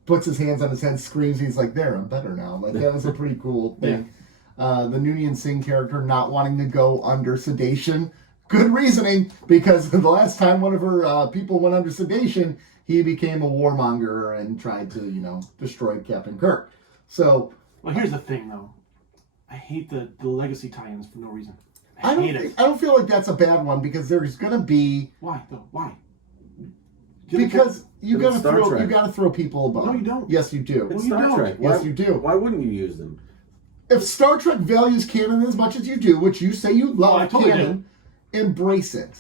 puts his hands on his head, screams, he's like, there, I'm better now. Like, that was a pretty cool thing. The Noonien Singh character not wanting to go under sedation. Good reasoning, because the last time one of her people went under sedation, he became a warmonger and tried to, destroy Captain Kirk. So... Well, here's the thing, though. I hate the legacy tie-ins for no reason. I don't feel like that's a bad one, because there's going to be... Why, though? Why? Because you But it's Star Trek. gotta throw people above. No, you don't. Yes, you do. It's you Star don't. Trek. Yes, you do. Why wouldn't you use them? If Star Trek values canon as much as you do, which you say you love I totally canon, embrace it.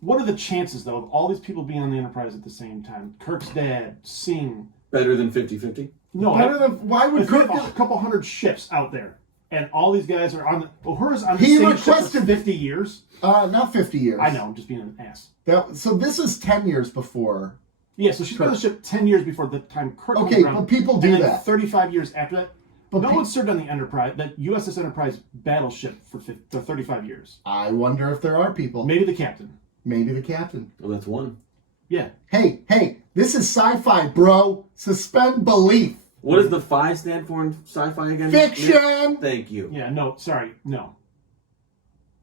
What are the chances, though, of all these people being on the Enterprise at the same time? Kirk's dad, Singh... Better than 50-50? No, Why would if we have Kirk... a couple hundred ships out there, and all these guys are on the... Uhura's on the He same ship requested- for 50 years? not 50 years. I know, I'm just being an ass. So this is 10 years before. Yeah, so she's been on the ship 10 years before the time Kirk Okay, was around. but people do and then that. 35 years after that. But No one served on the Enterprise, that USS Enterprise battleship for 35 years. I wonder if there are people. Maybe the captain. Maybe the captain. Well, that's one. Yeah. Hey, this is sci-fi, bro. Suspend belief. What does the phi stand for in sci-fi again? Fiction! Thank you. Yeah, no, sorry, no.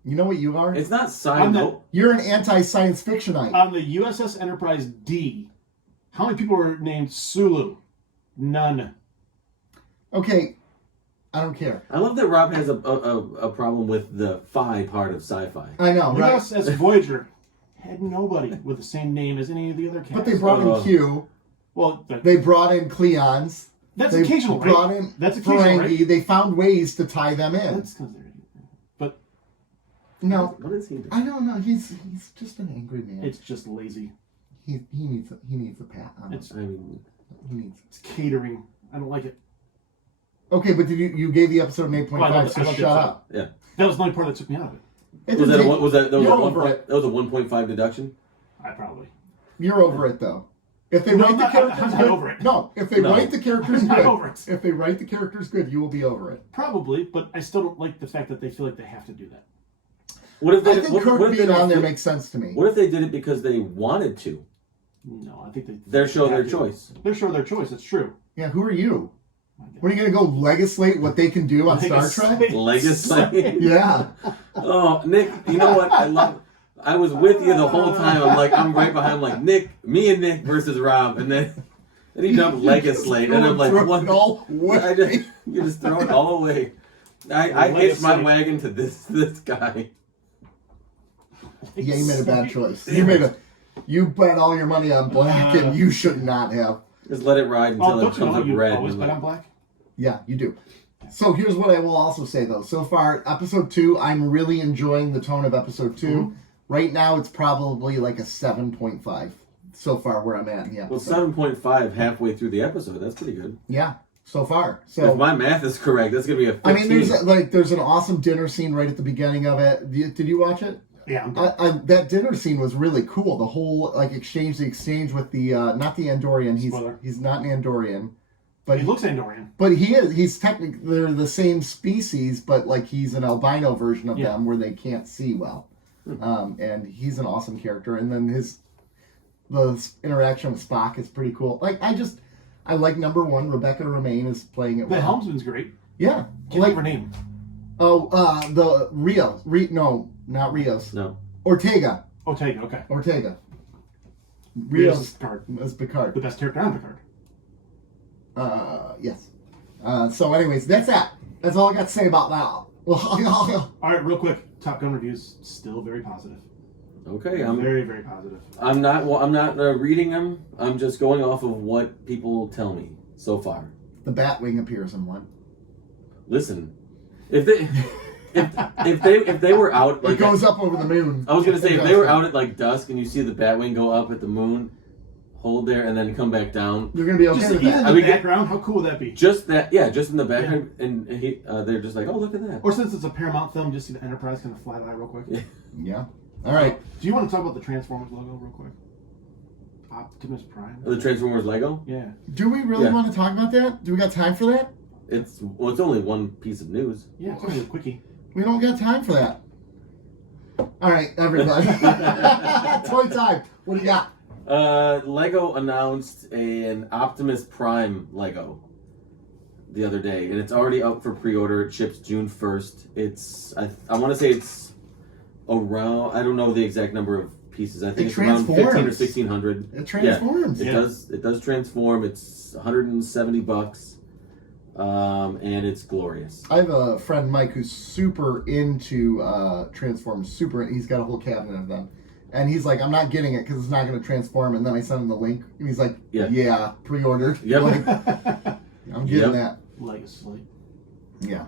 You know what you are? It's not I'm sci-fi. You're an anti-science fictionite. On the USS Enterprise D, how many people were named Sulu? None. Okay, I don't care. I love that Rob has a problem with the phi part of sci-fi. I know, right? USS Voyager had nobody with the same name as any of the other cast. But they brought in Q. Well, They brought in Cleons. that's They occasional, right? brought in That's occasional, Ferengi. right? They found ways to tie them in. That's because they're... But No, What is he doing? I don't know. He's just an angry man. it's just lazy. He needs a pat on him. It's I mean, He needs. it's catering. I don't like it. Okay, but you gave the episode an 8.5, Well, I love so the shut episode. up. yeah. That was the only part that took me out of it. It Was didn't that a take- one? Was that was You're a one over point? it. That was a 1.5 deduction. I probably. You're over it though. If they No, write I'm the not- characters I'm not good, over it. no. If they No. write the characters I'm not good, over it. if they write the characters good, you will be over it. Probably, but I still don't like the fact that they feel like they have to do that. What if they? I think what Kirk if they being on there don't- makes sense to me. What if they did it because they wanted to? No, I think they... Their show, have their to. choice. Their show, their choice. It's true. Yeah, who are you? What are you gonna go legislate what they can do on Star Trek? Legislate. Yeah. Oh, Nick, you know what? I was with you the whole time. I'm right behind. I'm like, Nick, me and Nick versus Rob, and then he jumped legislate, and I'm like, Throw what? it all away. You just throw it all away. I hitched my wagon to this guy. Yeah, you made a bad choice. You bet all your money on black, and you should not have. Just let it ride until it Don't you comes know up you red. always and bet like, on black? Yeah, you do. So here's what I will also say, though. So far, episode 2, I'm really enjoying the tone of episode 2. Mm-hmm. Right now, it's probably like a 7.5 so far where I'm at in the episode. Well, 7.5 halfway through the episode. That's pretty good. Yeah, so far. So If my math is correct, that's going to be a 15. I mean, there's an awesome dinner scene right at the beginning of it. Did you watch it? Yeah. That dinner scene was really cool. The whole the exchange with the not the Andorian. He's not an Andorian, but he looks Andorian. But he is. He's technically they're the same species, but like he's an albino version of them where they can't see well. And he's an awesome character. And then the interaction with Spock is pretty cool. I like number 1. Rebecca Romaine is playing it well. The helmsman's great. Yeah. Can't think of her name. Oh, the Rios. No, not Rios. No. Ortega. Okay. Ortega. Rios Rios is Picard. is Picard. The best character on Picard. Yes. So anyways, that's that. That's all I got to say about that. All right, real quick. Top Gun reviews still very positive. Okay, very, very positive. I'm not reading them. I'm just going off of what people tell me so far. The Batwing appears in one. Listen, if they were out, like it goes up over the moon. I was gonna say if they were out at like dusk and you see the Batwing go up at the moon, hold there and then come back down. You're gonna be okay just with even that. in the background, how cool would that be? Just that, yeah, just in the background, and they're just like, oh, look at that. Or since it's a Paramount film, just see the Enterprise kind of fly by real quick. Yeah. All right. Do you want to talk about the Transformers logo real quick? Optimus Prime. The Transformers Lego. Yeah. Do we really want to talk about that? Do we got time for that? It's only one piece of news. Yeah, it's only a quickie. We don't got time for that. All right, everybody. Toy time. What do you got? Lego announced an Optimus Prime Lego the other day, and it's already up for pre-order. It ships June 1st. It's I want to say it's around. I don't know the exact number of pieces. I think it's around 15 or 1600. It transforms. Yeah, it does transform. It's $170. And it's glorious. I have a friend, Mike, who's super into Transformers. He's got a whole cabinet of them. And he's like, I'm not getting it because it's not going to transform. And then I sent him the link. And he's like, yeah pre-ordered. Yep. Like, I'm getting that. Legacy. Yeah.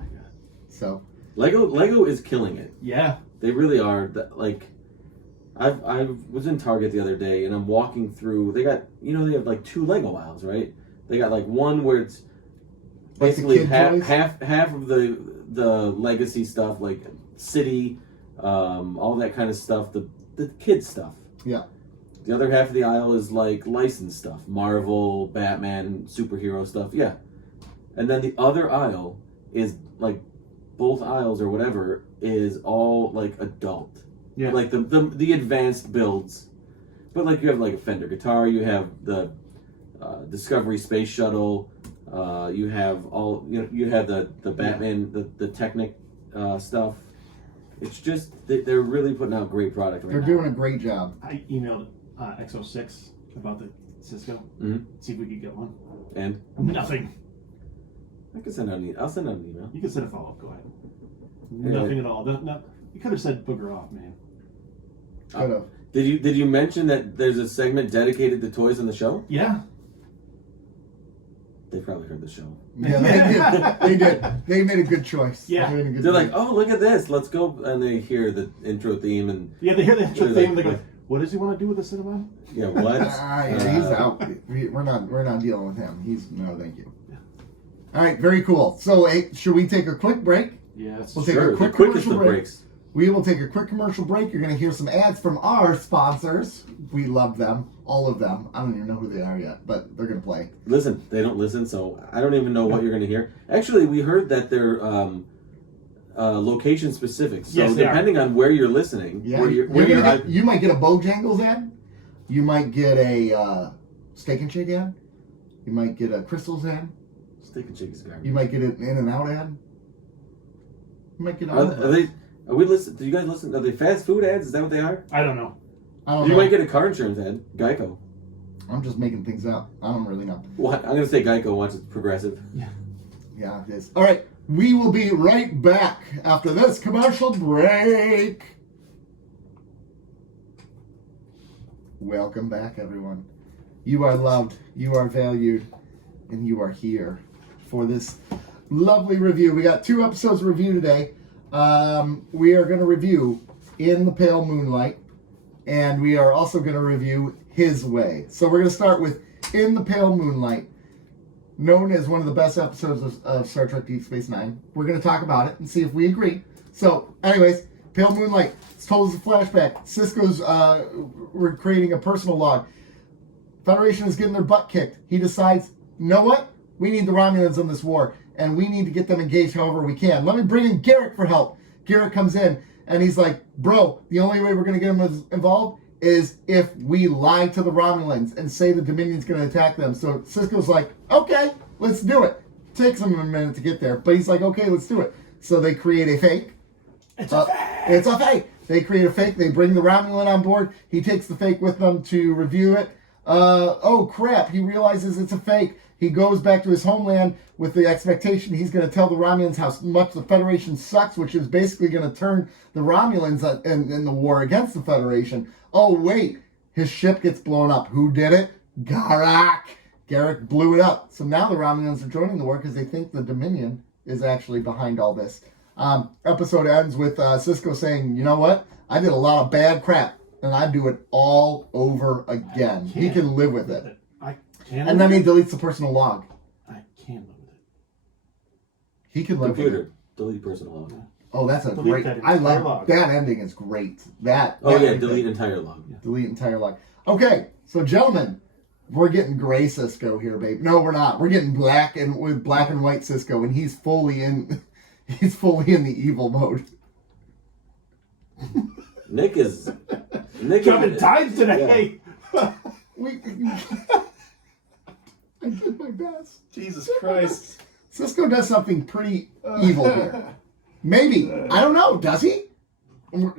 So. Lego is killing it. Yeah. They really are. Like, I was in Target the other day and I'm walking through. They got, they have like 2 Lego aisles, right? They got like one where it's basically half of the legacy stuff, like city, all that kind of stuff, the kids stuff. Yeah. The other half of the aisle is like licensed stuff, Marvel, Batman, superhero stuff. Yeah. And then the other aisle is like both aisles or whatever is all like adult. Yeah. Like the advanced builds. But like you have like a Fender guitar, you have the Discovery Space Shuttle. You have you have the Batman, the Technic stuff. It's just they're really putting out great product right now. They're doing a great job. I emailed X06 about the Cisco. Mm-hmm. See if we could get one. And nothing. I can send out I'll send out an email. You can send a follow up. Go ahead. Nothing at all. You could have said booger off, man. Could have. Did you mention that there's a segment dedicated to toys on the show? Yeah. They probably heard the show. Yeah, they did. They made a good choice. Yeah. They're like, oh, look at this. Let's go. And they hear the intro theme. And yeah, they hear the intro theme and they like, go, what does he want to do with the cinema? Yeah, what? He's out. We're not dealing with him. No, thank you. Yeah. All right, very cool. So, should we take a quick break? Yes. We'll take a quick the quickest commercial of break. breaks. We will take a quick commercial break. You're going to hear some ads from our sponsors. We love them. All of them. I don't even know who they are yet, but they're going to play. Listen, they don't listen, so I don't even know what you're going to hear. Actually, we heard that they're location specific. So yes, depending on where you're listening, you might get a Bojangles ad. You might get a Steak and Shake ad. You might get a Crystal's ad. Steak and Shake is garbage. You might get an In-N-Out ad. You might get all of those. Are we listen? Do you guys listen? Are they fast food ads? Is that what they are? I don't know. You might get a car insurance ad. Geico. I'm just making things up. I don't really know. Well, I'm going to say Geico once it's progressive. Yeah. Yeah, it is. All right. We will be right back after this commercial break. Welcome back, everyone. You are loved, you are valued, and you are here for this lovely review. We got 2 episodes to review today. We are going to review In the Pale Moonlight, and we are also going to review His Way. So we're going to start with In the Pale Moonlight, known as one of the best episodes of Star Trek Deep Space Nine. We're going to talk about it and see if we agree. So, anyways, Pale Moonlight. It's told as a flashback. Cisco's creating a personal log. Federation is getting their butt kicked. He decides, you know what? We need the Romulans in this war, and we need to get them engaged however we can. Let me bring in Garrett for help. Garrett comes in, and he's like, bro, the only way we're going to get them involved is if we lie to the Romulans and say the Dominion's going to attack them. So Cisco's like, okay, let's do it. Takes him a minute to get there, but he's like, okay, let's do it. So they create a fake. It's a fake. They create a fake. They bring the Romulan on board. He takes the fake with them to review it. Oh, crap. He realizes it's a fake. He goes back to his homeland with the expectation he's going to tell the Romulans how much the Federation sucks, which is basically going to turn the Romulans in the war against the Federation. Oh, wait. His ship gets blown up. Who did it? Garrett blew it up. So now the Romulans are joining the war because they think the Dominion is actually behind all this. Episode ends with Cisco saying, you know what? I did a lot of bad crap, and I'd do it all over again. He can live with it. And then he deletes the personal log. I can't live with it. He can live with it. Delete personal log. Oh, that's a Delete great... that I love log. that ending is great. Delete entire log. Yeah. Delete entire log. Okay, so gentlemen, we're getting gray Cisco here, babe. No, we're not. We're getting black and white Cisco, and he's fully in the evil mode. Nick Jumping tides today. Yeah. I did my best. Jesus Christ. Cisco does something pretty evil here. Maybe. I don't know. Does he? How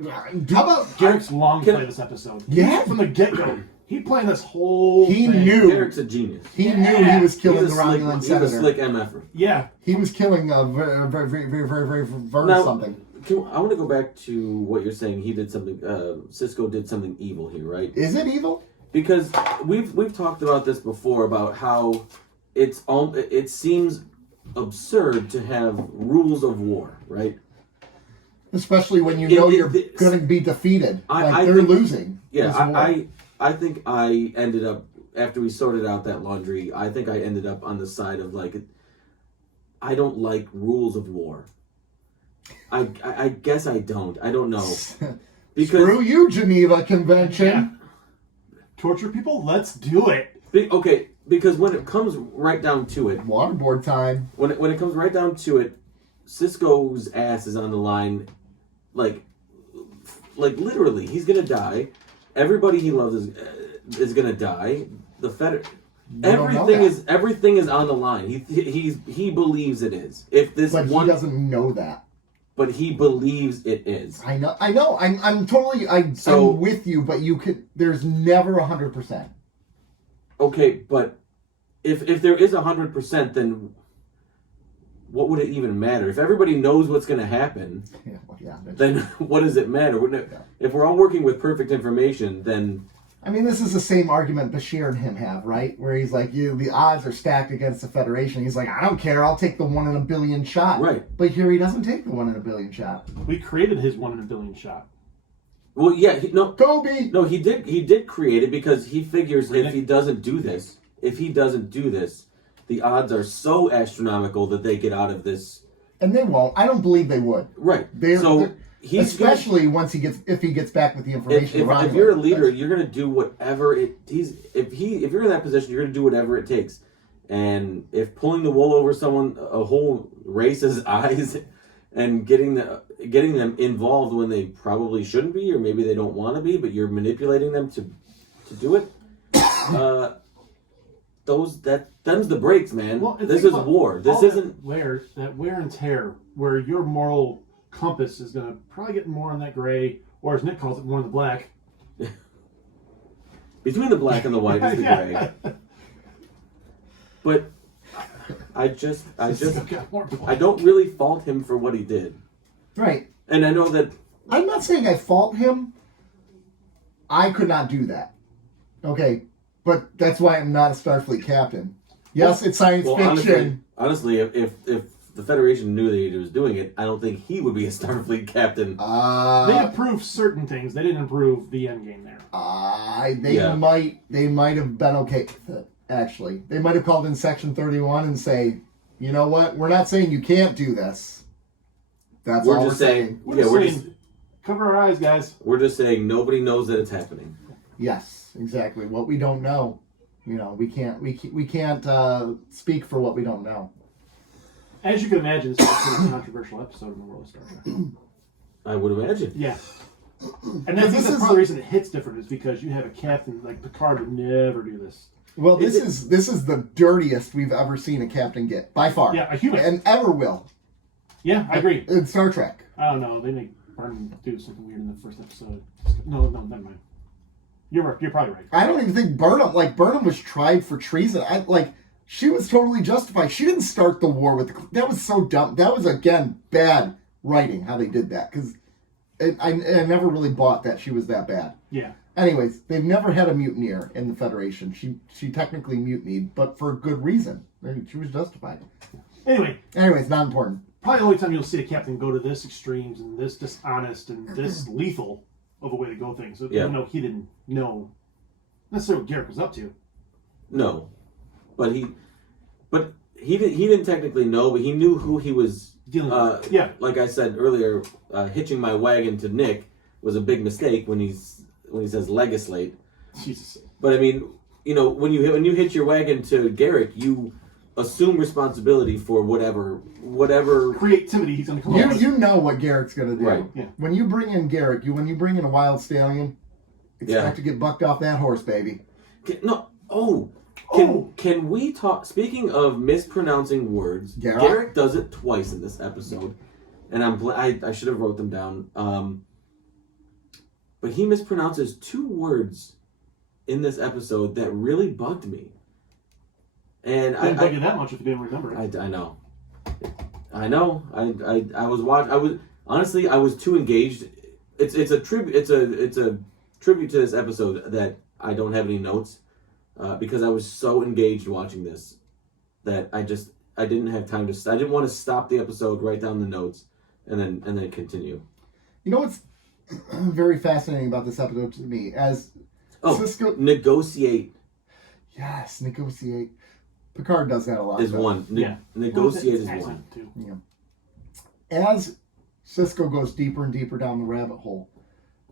about... Garrett's long play this episode. Yeah. From the get-go. He planned this whole He thing. knew. Garrett's a genius. He knew he was killing the He's Romulan a senator. slick MF'er. Yeah. He was killing a very Now, something. I want to go back to what you're saying. He did something. Cisco did something evil here, right? Is it evil? Because we've talked about this before about how it seems absurd to have rules of war, right? Especially when you know you're going to be defeated. They're losing. Yeah, I think I ended up, after we sorted out that laundry, I think I ended up on the side of I don't like rules of war. I guess I don't. I don't know. Because Screw you, Geneva Convention. Yeah. Torture people? Let's do it. Okay, because when it comes right down to it, Waterboard time. When it comes right down to it, Cisco's ass is on the line, like literally, he's gonna die. Everybody he loves is gonna die. Everything is on the line. He believes it is. He doesn't know that. But he believes it is. I know. I'm totally. I'm with you, but there's never 100%. Okay, but if there is 100%, then what would it even matter? If everybody knows what's going to happen, then what does it matter? If we're all working with perfect information, then... I mean, this is the same argument Bashir and him have, right? Where he's like, the odds are stacked against the Federation. He's like, I don't care. I'll take the 1 in a billion shot. Right. But here he doesn't take the 1 in a billion shot. We created his 1 in a billion shot. Well, yeah, Kobe! No, he did create it because he figures if he doesn't do this, the odds are so astronomical that they get out of this. And they won't. I don't believe they would. Right. Especially if he gets back with the information. If you're a leader, you're going to do whatever if you're in that position, you're going to do whatever it takes. And if pulling the wool over a whole race's eyes and getting them involved when they probably shouldn't be, or maybe they don't want to be, but you're manipulating them to do it, them's the breaks, man. Well, this is war. This isn't wear and tear where your moral compass is going to probably get more in that gray, or as Nick calls it, more in the black. Between the black and the white is the gray. But I don't really fault him for what he did. Right. And I know that... I'm not saying I fault him. I could not do that. Okay. But that's why I'm not a Starfleet captain. Yes, it's science fiction. Honestly, if the Federation knew that he was doing it, I don't think he would be a Starfleet captain. They approved certain things. They didn't approve the end game there. They might have been okay with it, actually. They might have called in Section 31 and say, you know what, we're not saying you can't do this. That's all we're saying. We're just cover our eyes, guys. We're just saying nobody knows that it's happening. Yes, exactly. What we don't know, we can't speak for what we don't know. As you can imagine, this is a pretty controversial episode in the world of Star Trek. I would imagine. Yeah. And that's part of the reason it hits different is because you have a captain like Picard would never do this. Well, this is the dirtiest we've ever seen a captain get, by far. Yeah, a human. And ever will. Yeah, I agree. In Star Trek. I don't know. They make Burnham do something weird in the first episode. No, never mind. You're probably right. I don't even think Burnham was tried for treason. She was totally justified. She didn't start the war with that was so dumb. That was, again, bad writing, how they did that. Because I never really bought that she was that bad. Yeah. Anyways, they've never had a mutineer in the Federation. She technically mutinied, but for good reason. She was justified. Anyways, not important. Probably the only time you'll see a captain go to this extremes and this dishonest and this lethal of a way to go things. So, yeah. He didn't know necessarily what Garrett was up to. No. But he didn't technically know, but he knew who he was dealing with. Yeah. Like I said earlier, hitching my wagon to Nick was a big mistake when he says legislate. Jesus. But I mean, when you hitch your wagon to Garrett, you assume responsibility for whatever creativity he's going to come up with. You know what Garrett's going to do. Right. Yeah. When you bring in Garrett, when you bring in a wild stallion, expect to get bucked off that horse, baby. Can we talk? Speaking of mispronouncing words, Garrett does it twice in this episode, and I should have wrote them down. But he mispronounces 2 words in this episode that really bugged me. And didn't bug you that much if you didn't remember it. I know. I was too engaged. It's a tribute to this episode that I don't have any notes. Because I was so engaged watching this that I didn't have time to. I didn't want to stop the episode, write down the notes, and then continue. You know what's very fascinating about this episode to me Cisco negotiate. Yes, negotiate. Picard does that a lot. Is one. Negotiate is one. Too. Yeah. As Cisco goes deeper and deeper down the rabbit hole,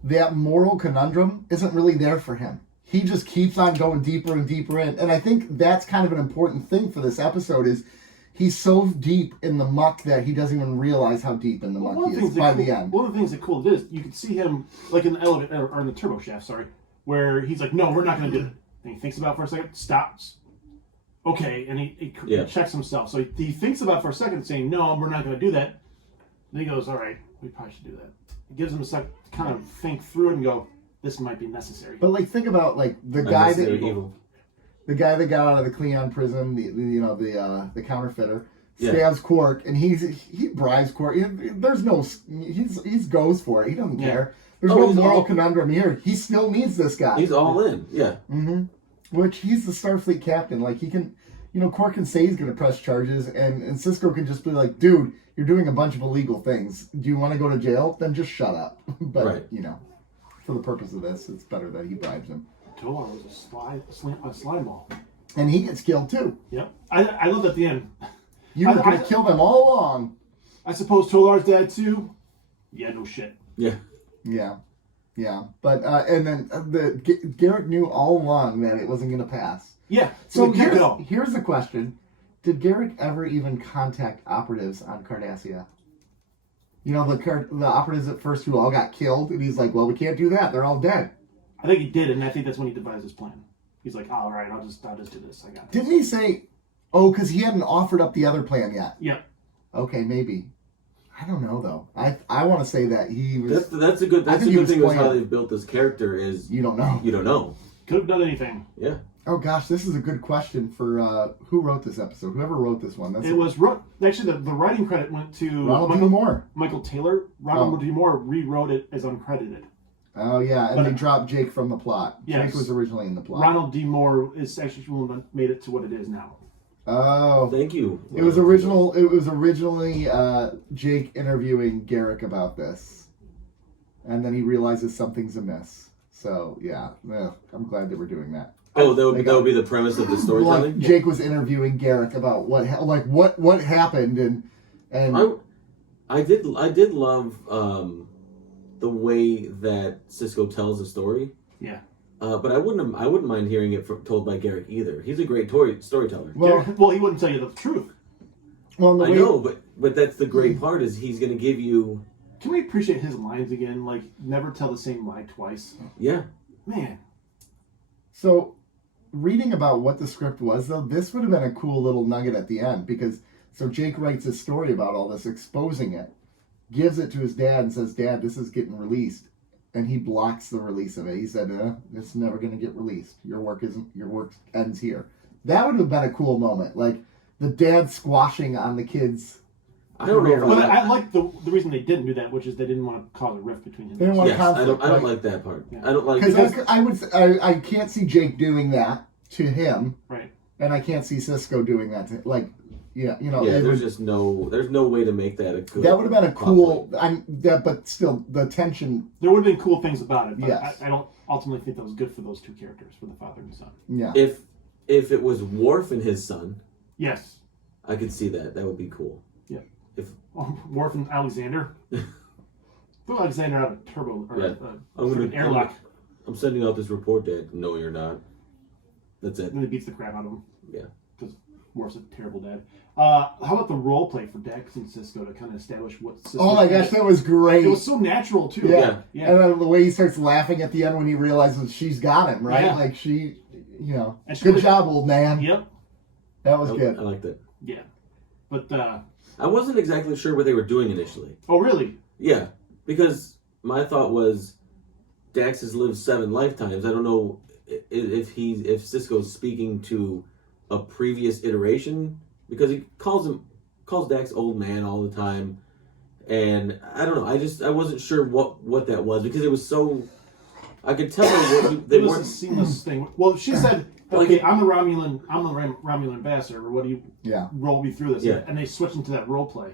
that moral conundrum isn't really there for him. He just keeps on going deeper and deeper in. And I think that's kind of an important thing for this episode is he's so deep in the muck that he doesn't even realize how deep in the muck he is by the end. One of the things that cool it is, you can see him like in the elevator, or in the turbo shaft, where he's like, no, we're not going to do it. And he thinks about it for a second, stops. Okay, and he checks himself. So he thinks about it for a second saying, no, we're not going to do that. Then he goes, all right, we probably should do that. It gives him a second to kind of think through it and go, this might be necessary. But think about the guy that got out of the Cleon prison, the counterfeiter, stabs Quark, and he bribes Quark. There's no he goes for it. He doesn't care. There's no moral conundrum here. He still needs this guy. He's all in. Yeah. Mm-hmm. Which he's the Starfleet captain. He can, Quark can say he's going to press charges, and Cisco can just be like, dude, you're doing a bunch of illegal things. Do you want to go to jail? Then just shut up. But right. For the purpose of this, it's better that he bribes him. Tolar was a slime ball. And he gets killed too. Yep. I love at the end. You were going to kill them all along. I suppose Tolar's dead too? Yeah, no shit. Yeah. Yeah. Yeah. But, and then Garrett knew all along that it wasn't going to pass. Yeah. So here's the question. Did Garrett ever even contact operatives on Cardassia? The operatives at first who all got killed, and he's like, well, we can't do that. They're all dead. I think he did, and I think that's when he devised his plan. He's like, all right, I'll just do this. I got this. Didn't he say, because he hadn't offered up the other plan yet? Yeah. Okay, maybe. I don't know, though. I want to say that he was... That's a good thing with how they've built this character is... You don't know. You don't know. Could have done anything. Yeah. Oh, gosh, this is a good question for... who wrote this episode? Whoever wrote this one. Actually, the writing credit went to... Ronald D. Moore. Michael Taylor. Ronald D. Moore rewrote it as uncredited. Oh, yeah, and they dropped Jake from the plot. Yes. Jake was originally in the plot. Ronald D. Moore is actually the one that made it to what it is now. Oh, Thank you. It was originally Jake interviewing Garrett about this, and then he realizes something's amiss. So yeah, well, I'm glad that we're doing that. Oh, that would be the premise of the storytelling. Like, Jake was interviewing Garrett about what happened, and I did love the way that Cisco tells the story. Yeah. But I wouldn't mind hearing it told by Garrett either. He's a great storyteller. Well, he wouldn't tell you the truth. Well, I know, but that's the great part is he's going to give you. Can we appreciate his lines again? Like, never tell the same lie twice. Yeah. Man. So, reading about what the script was, though, this would have been a cool little nugget at the end because Jake writes a story about all this, exposing it, gives it to his dad, and says, "Dad, this is getting released," and he blocks the release of it. He said, "It's never going to get released. Your work ends here." That would have been a cool moment, like the dad squashing on the kids. I don't know. But I like the reason they didn't do that, which is they didn't want to cause a rift between him. They didn't want Yes, conflict. I don't like that part. Yeah. I don't like because I can't see Jake doing that to him, right? And I can't see Cisco doing that to there's no way to make that a good. That would have been a cool. But still, the tension. There would have been cool things about it, but Yes. I don't ultimately think that was good for those two characters, for the father and son. Yeah. If it was Worf and his son, Yes. I could see that. That would be cool. Yeah. If Worf and Alexander. Throw Alexander out of turbo or I'm airlock. I'm sending out this report, Dad. No, you're not. That's it. And then he beats the crap out of him. Yeah. Because Worf's a terrible dad. How about the role play for Dax and Cisco to kind of establish what Cisco? Oh my gosh, that was great. It was so natural too. Yeah. Yeah. And then the way he starts laughing at the end when he realizes she's got him, right? Yeah. Like she, And she good really- job, old man. Yep. That was good. I liked it. Yeah. But I wasn't exactly sure what they were doing initially. oh really? Yeah, because my thought was Dax has lived 7 lifetimes. I don't know if Cisco's speaking to a previous iteration because he calls Dax old man all the time, and I don't know. I wasn't sure what that was because it was so. I could tell they It was a weren't. seamless thing. Well, she said, "Okay, I'm the Romulan ambassador. What do you roll me through this?" Yeah. And they switched into that role play.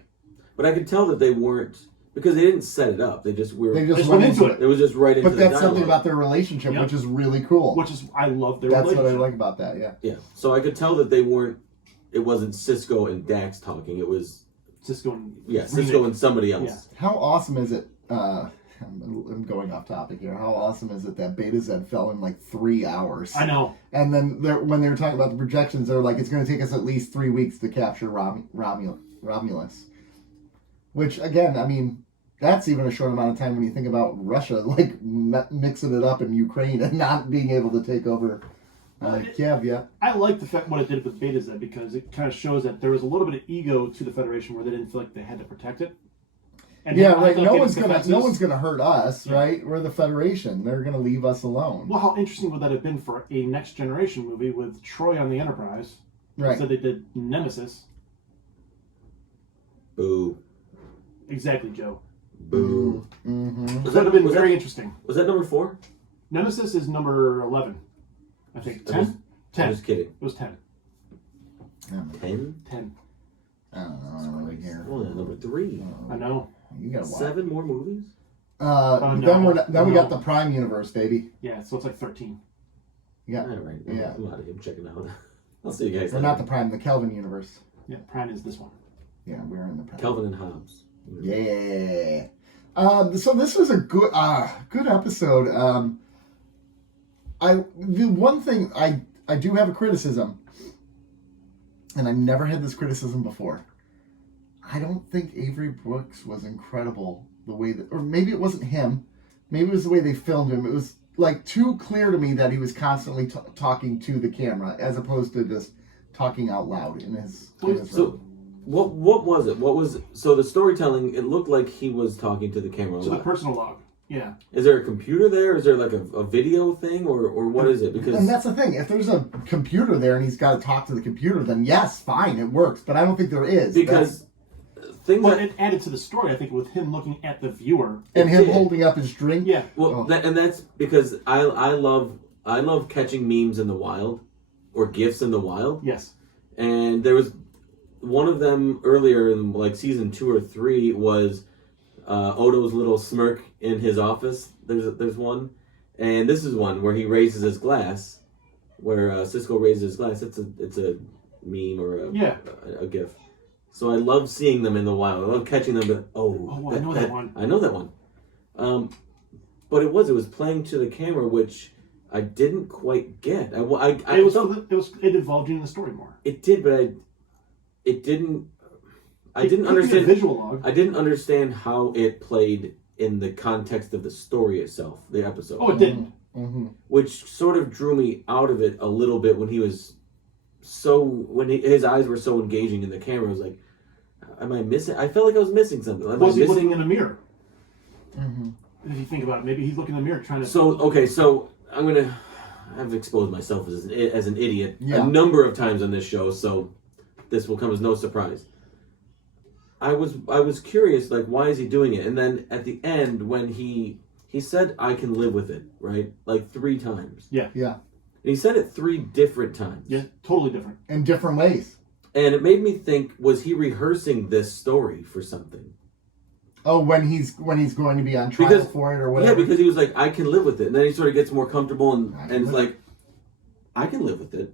But I could tell that they weren't because they didn't set it up. They just were. They Just just went into it. It was just right into But the that's dialogue. something about their relationship, Yep. which is really cool. Which is, I love their That's what relationship. I like about that. Yeah. Yeah, so I could tell that they weren't. It wasn't Cisco and Dax talking. It was Cisco and Cisco and somebody else. Yeah. How awesome is it? I'm going off topic here. How awesome is it that Beta Z fell in like 3 hours? I know. And then when they were talking about the projections, they were like, it's going to take us at least 3 weeks to capture Romulus. Which, again, I mean, that's even a short amount of time when you think about Russia, like mixing it up in Ukraine and not being able to take over Kiev yet. I like the fact what it did with Beta Z because it kind of shows that there was a little bit of ego to the Federation where they didn't feel like they had to protect it. And Yeah, I right. feel No like one's they gonna defenses- no one's gonna hurt us, right? We're the Federation. They're gonna leave us alone. Well, how interesting would that have been for a Next Generation movie with Troy on the Enterprise? Right. So they did Nemesis. Boo. Exactly, Joe. Boo. Mm-hmm. That would have been very interesting. Was that number 4? Nemesis is number 11. I think. 10? 10. I'm just kidding. It was 10. 10? 10. I don't know. I don't really care. Oh, number 3. I know. You gotta watch. 7 more movies? Then we got the Prime universe, baby. Yeah, so it's like 13. Yeah. All right. Yeah. I'm out of here. I'm checking out. I'll see you guys Or later. not the Prime, the Kelvin universe. Yeah, Prime is this one. Yeah, we're in the Prime. Calvin and Hobbes. Yeah. So this was a good episode. The one thing I do have a criticism, and I've never had this criticism before. I don't think Avery Brooks was incredible the way that, or maybe it wasn't him. Maybe it was the way they filmed him. It was like too clear to me that he was constantly talking to the camera as opposed to just talking out loud in his So, room. what was it? So the storytelling? It looked like he was talking to the camera. a So the lot. personal log. Yeah. Is there a computer there? Is there like a video thing, or what is it? Because And that's the thing. If there's a computer there and he's got to talk to the computer, then yes, fine, it works. But I don't think there is. because things But that it added to the story, I think, with him looking at the viewer. and him did. holding up his drink. Yeah. well, Oh. and that's because I love catching memes in the wild or gifs in the wild. Yes. And there was one of them earlier in like season 2 or 3 was Odo's little smirk in his office. There's one, and this is one where he raises his glass, where Sisko raises his glass. It's a meme or a gif. So I love seeing them in the wild. I love catching them. I know that one. I know that one. But it was playing to the camera, which I didn't quite get. It involved you in the story more. It did, but it didn't. I didn't understand visual log. I didn't understand how it played in the context of the story itself, the episode. Oh, it didn't. Mm-hmm. Which sort of drew me out of it a little bit when he was his eyes were so engaging in the camera. I was like, am I missing? I felt like I was missing something. Was he looking in a mirror? Mm-hmm. If you think about it, maybe he's looking in the mirror trying to. So I'm gonna. I've exposed myself as an idiot a number of times on this show, so this will come as no surprise. I was curious, like, why is he doing it? And then at the end, when he said, "I can live with it," right? Like 3 times. Yeah. Yeah. And he said it 3 different times. Yeah, totally different. In different ways. And it made me think, was he rehearsing this story for something? Oh, when he's going to be on trial for it or whatever? Yeah, because he was like, I can live with it. And then he sort of gets more comfortable and it's like, I can live with it.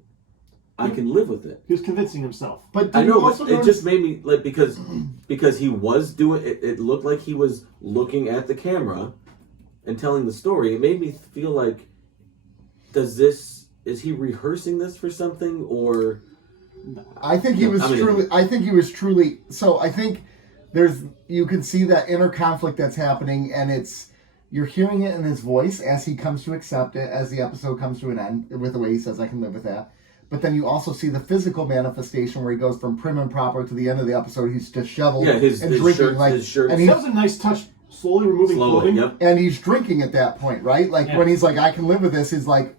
I can live with it. He was convincing himself. But I know, but it just made me, like, because he was doing it, it looked like he was looking at the camera and telling the story. It made me feel like, is he rehearsing this for something, or... I think he was truly. So I think you can see that inner conflict that's happening, and you're hearing it in his voice as he comes to accept it, as the episode comes to an end, with the way he says, "I can live with that." But then you also see the physical manifestation where he goes from prim and proper to the end of the episode. He's disheveled and drinking. His shirt. And that was a nice touch. Slowly removing clothing. Yep. And he's drinking at that point, right? Like when he's like, "I can live with this," he's like,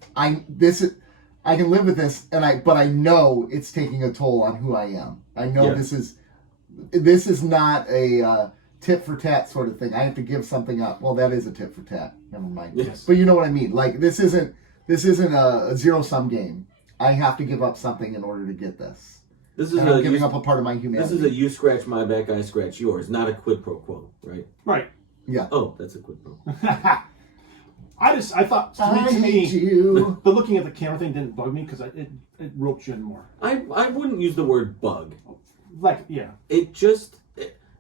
I can live with this, but I know it's taking a toll on who I am. I know this is not a tit for tat sort of thing. I have to give something up. Well, that is a tit for tat. Never mind. Yes. But you know what I mean. Like this isn't a zero sum game. I have to give up something in order to get this. I'm giving up a part of my humanity. This is a you scratch my back, I scratch yours, not a quid pro quo, right? Right. Yeah. Oh, that's a quid pro. I thought to me, the looking at the camera thing didn't bug me because it roped you in more. I wouldn't use the word bug. It just,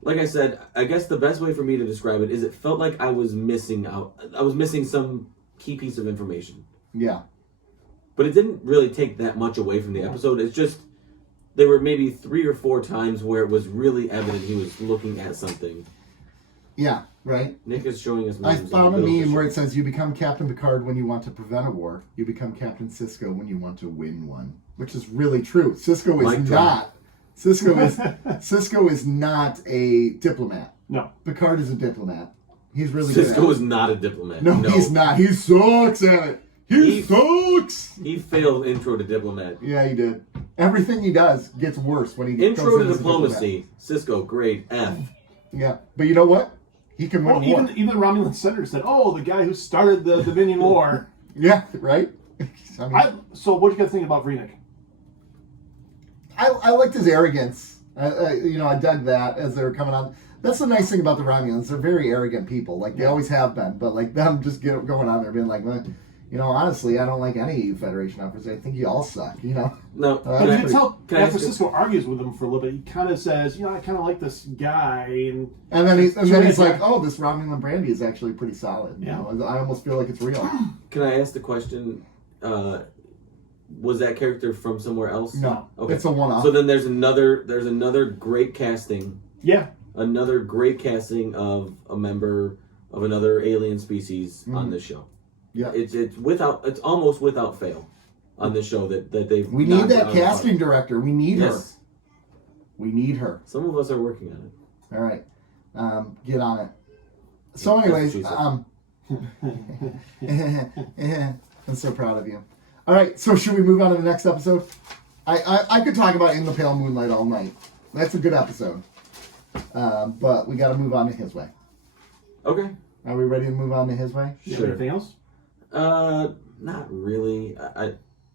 like I said, I guess the best way for me to describe it is it felt like I was missing out. I was missing some key piece of information. Yeah. But it didn't really take that much away from the episode. It's just, there were maybe 3 or 4 times where it was really evident he was looking at something. Yeah, right? Nick is showing us I memes. found a meme where it says, "You become Captain Picard when you want to prevent a war. You become Captain Sisko when you want to win one." Which is really true. Cisco is not a diplomat. No. Picard is a diplomat. He's really Sisko is not a diplomat. No, he's not. He sucks at it. He sucks. He failed Intro to Diplomat. Yeah, he did. Everything he does gets worse when he Intro to Diplomacy. Sisko, grade F. Yeah, but you know what? He can win war. Even the Romulan senator said, "Oh, the guy who started the Dominion War." Yeah, right. So, what do you guys think about Vreenik? I liked his arrogance. I dug that as they were coming on. That's the nice thing about the Romulans. They're very arrogant people. Like, they always have been. But, like, them just going on there being like, well, honestly, I don't like any Federation officers. I think you all suck, No. But you can tell after Sisko argues with him for a little bit, he kind of says, I kind of like this guy. And then he's like, oh, this Romulan brandy is actually pretty solid. Yeah. I almost feel like it's real. Can I ask the question, was that character from somewhere else? No. Okay. It's a one-off. So then there's another great casting. Yeah. Another great casting of a member of another alien species on this show. Yeah. It's almost without fail on this show that they've. We need that casting director. We need her. We need her. Some of us are working on it. All right. Get on it. So anyways, I'm so proud of you. All right, so should we move on to the next episode? I could talk about In the Pale Moonlight all night. That's a good episode. But we got to move on to His Way. Okay. Are we ready to move on to His Way? Sure. Anything else? Not really.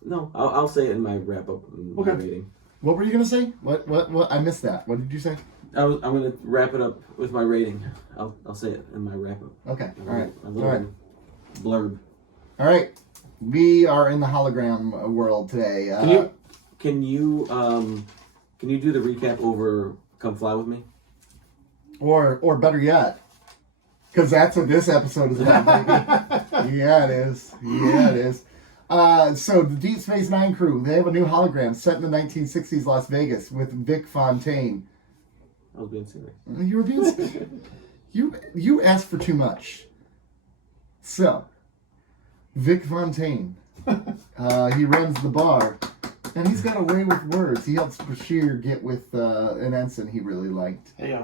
No, I'll say it in my wrap up rating. What were you gonna say? What? I missed that. What did you say? I'm gonna wrap it up with my rating. I'll say it in my wrap up. Okay. All right. A little blurb. All right. We are in the hologram world today. Can you do the recap over Come Fly With Me? Or better yet, because that's what this episode is about, baby. Yeah, it is. Yeah, it is. So the Deep Space Nine crew, they have a new hologram set in the 1960s Las Vegas with Vic Fontaine. I was being serious. You were being serious. You asked for too much. So, Vic Fontaine, he runs the bar, and he's got a way with words. He helps Bashir get with an ensign he really liked. Hey,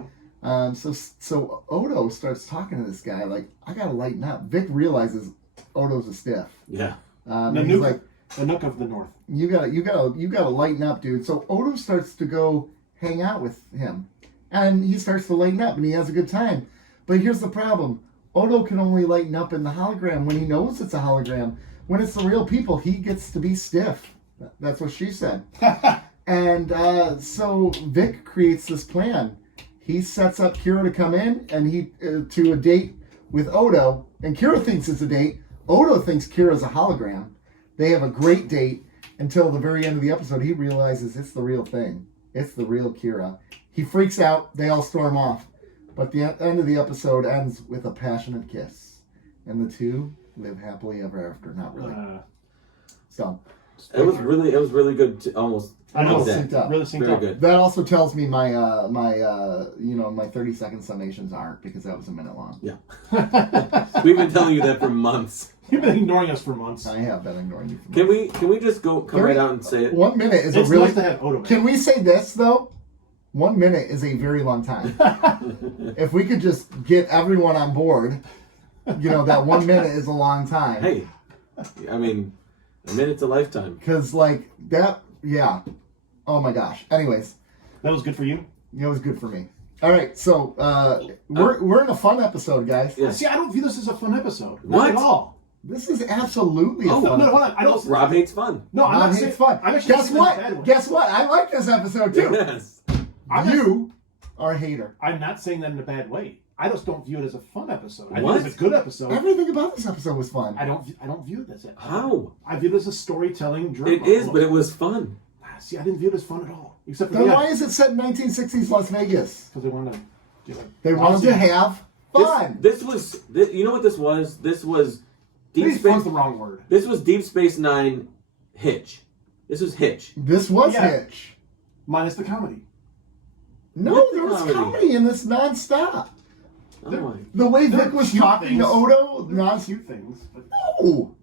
So Odo starts talking to this guy like, I gotta lighten up. Vic realizes Odo's a stiff. Yeah. He's like, the Nook of the North. you gotta lighten up, dude. So Odo starts to go hang out with him, and he starts to lighten up, and he has a good time. But here's the problem: Odo can only lighten up in the hologram when he knows it's a hologram. When it's the real people, he gets to be stiff. That's what she said. And so Vic creates this plan. He sets up Kira to come in, and he to a date with Odo, and Kira thinks it's a date. Odo thinks Kira's a hologram. They have a great date until the very end of the episode. He realizes it's the real thing. It's the real Kira. He freaks out. They all storm off. But the end of the episode ends with a passionate kiss. And the two live happily ever after. Not really. So. It was really good. Almost. I know. Synced up. Really synced Very up. good. That also tells me my 30-second summations aren't, because that was a minute long. Yeah. We've been telling you that for months. You've been ignoring us for months. I have been ignoring you. Can we just come right out and say it? 1 minute is It's a really. nice to have Odo. Can we say this though? 1 minute is a very long time. If we could just get everyone on board, that 1 minute is a long time. Hey, I mean, a minute's a lifetime. Because like that, yeah. Oh my gosh. Anyways, That was good for you? it was good for me. All right, so we're in a fun episode, guys. Yes. See, I don't view this as a fun episode. What? Not at all. This is absolutely a fun. No, hold on. I don't. Rob hates fun. No, I'm Rob not hates saying fun. I'm actually Guess saying that in a bad what? way. Guess what? I like this episode too. Yes. You are a hater. I'm not saying that in a bad way. I just don't view it as a fun episode. I What? view it as a good episode. Everything about this episode was fun. I don't view it as it. How? I view it as a storytelling drama. It is, but it was fun. See, I didn't view it as fun at all. Except for Then why is it set in 1960s Las Vegas? Because they wanted to do it. They wanted to have fun. This was. You know what this was? This was Deep Maybe Space. fun's the wrong word. This was Deep Space Nine Hitch. This was Hitch. This was Yeah. Hitch. Minus the comedy. No, With the there was comedy. comedy in this nonstop. Oh my. The way There Vic were was cute talking things. to Odo, There were non cute things. But No,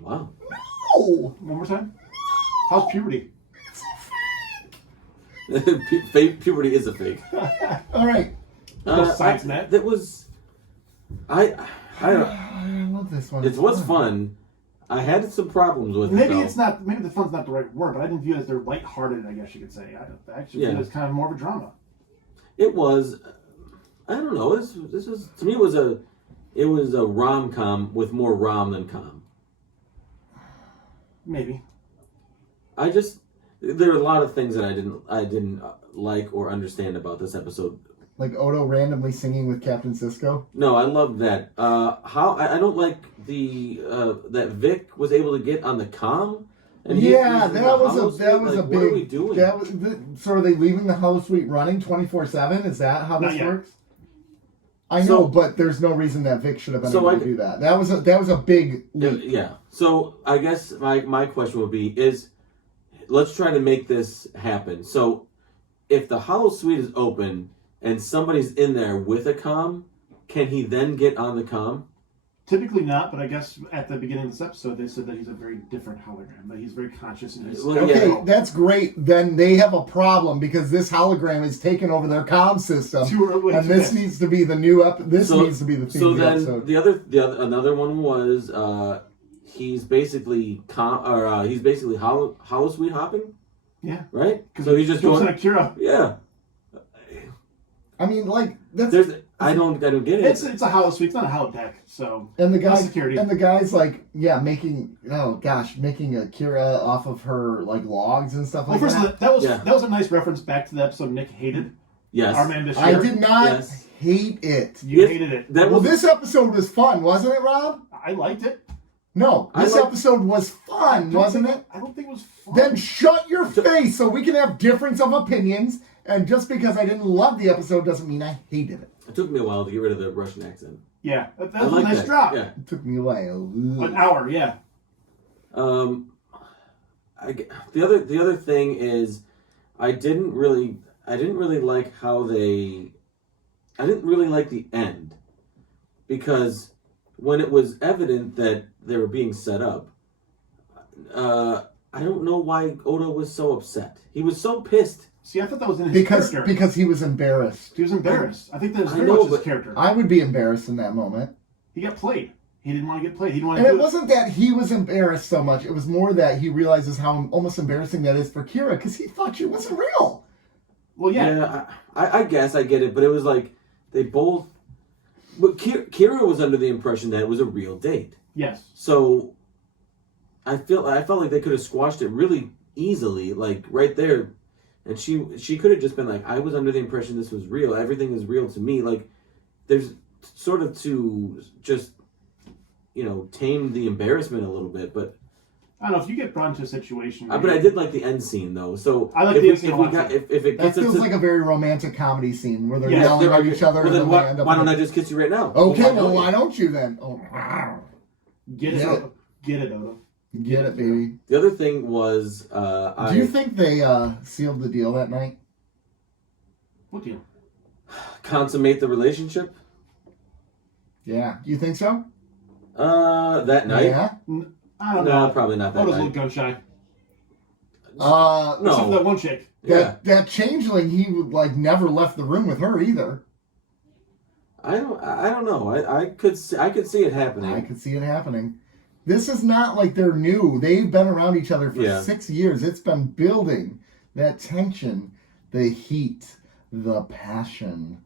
Wow. no. one more time. How's puberty? Puberty is a fake. All right, Little science net. That was. I don't. I love this one. It was fun. I had some problems with it. Maybe though. it's not. Maybe the fun's not the right word, but I didn't view it as they're lighthearted. I guess you could say. I actually view it as kind of more of a drama. It was. I don't know. This was to me. It was a rom-com with more rom than com. Maybe. There are a lot of things that I didn't like or understand about this episode. Like Odo randomly singing with Captain Sisko. No, I love that. I don't like the that Vic was able to get on the comm. And Yeah, he's in that the was holosuite. a Like, big. What are we doing? That was so. Are they leaving the holosuite running 24/7? Is that how Not this yet. works? I know, So- but there's no reason that Vic should have been So able to do that. That was a big leap. Yeah. So I guess my question would be let's try to make this happen. So if the holosuite is open and somebody's in there with a comm, can he then get on the comm? Typically not, but I guess at the beginning of this episode they said that he's a very different hologram. That he's very conscious in his. Well, Okay, yeah. that's great. Then they have a problem because this hologram is taking over their comm system, Too early and to this miss. needs to be the new This needs to be the theme So of the then episode. the other another one was he's basically holosuite hopping, Yeah. right? Because So he's just jumps going. on Akira. Yeah. I mean, like that's There's I don't get it. It's a hollow suite. It's not a hollow deck. So And the no guy, security. and the guy's like, yeah, making a Kira off of her like logs and stuff Well, like first that. of all, that was a nice reference back to the episode Nick hated. Yes. Our man Bashir. I did not Yes. hate it. You Yes, hated it. That Well, was this episode was fun, wasn't it, Rob? I liked it. No, I this like- episode was fun, wasn't it? I don't think it was fun. Then shut your face so we can have difference of opinions. And just because I didn't love the episode doesn't mean I hated it. It took me a while to get rid of the Russian accent. Yeah, that I was like a nice that. drop. Yeah. It took me away. An hour, yeah. The other thing is, I didn't really like how I didn't really like the end, because when it was evident that they were being set up, I don't know why Oda was so upset. He was so pissed. See, I thought that was in his character. Because he was embarrassed. He was embarrassed. I think that was I very know, much his but character. I would be embarrassed in that moment. He got played. He didn't want to get played. He didn't want And to it do wasn't that he was embarrassed so much. It was more that he realizes how almost embarrassing that is for Kira because he thought she wasn't real. Well, yeah. Yeah, I guess I get it, but it was like they both. But Kira was under the impression that it was a real date. Yes. So I felt like they could have squashed it really easily, like right there, and she could have just been like, I was under the impression this was real. Everything is real to me. Like there's sort of to just tame the embarrassment a little bit, but. I don't know if you get brought into a situation. But I did like the end scene though. So I like the end scene a lot, too. If it That gets feels into, like a very romantic comedy scene where they're Yeah, yelling at each other. well, and then then why, they end up why don't I just kiss you right now? Okay, well, don't why you? don't you then? Oh, Get it, Yeah. Oda. Get it, Oda. get it, baby. The other thing was, Do you think they sealed the deal that night? What deal? consummate the relationship? Yeah. You think so? That night? Yeah. I don't No, know. probably not that Oda's a night. little gun shy. No. Except for that one chick. Yeah, That changeling, he would like never left the room with her either. I don't know. I could see it happening. I could see it happening. This is not like they're new. They've been around each other for 6 years. It's been building that tension, the heat, the passion.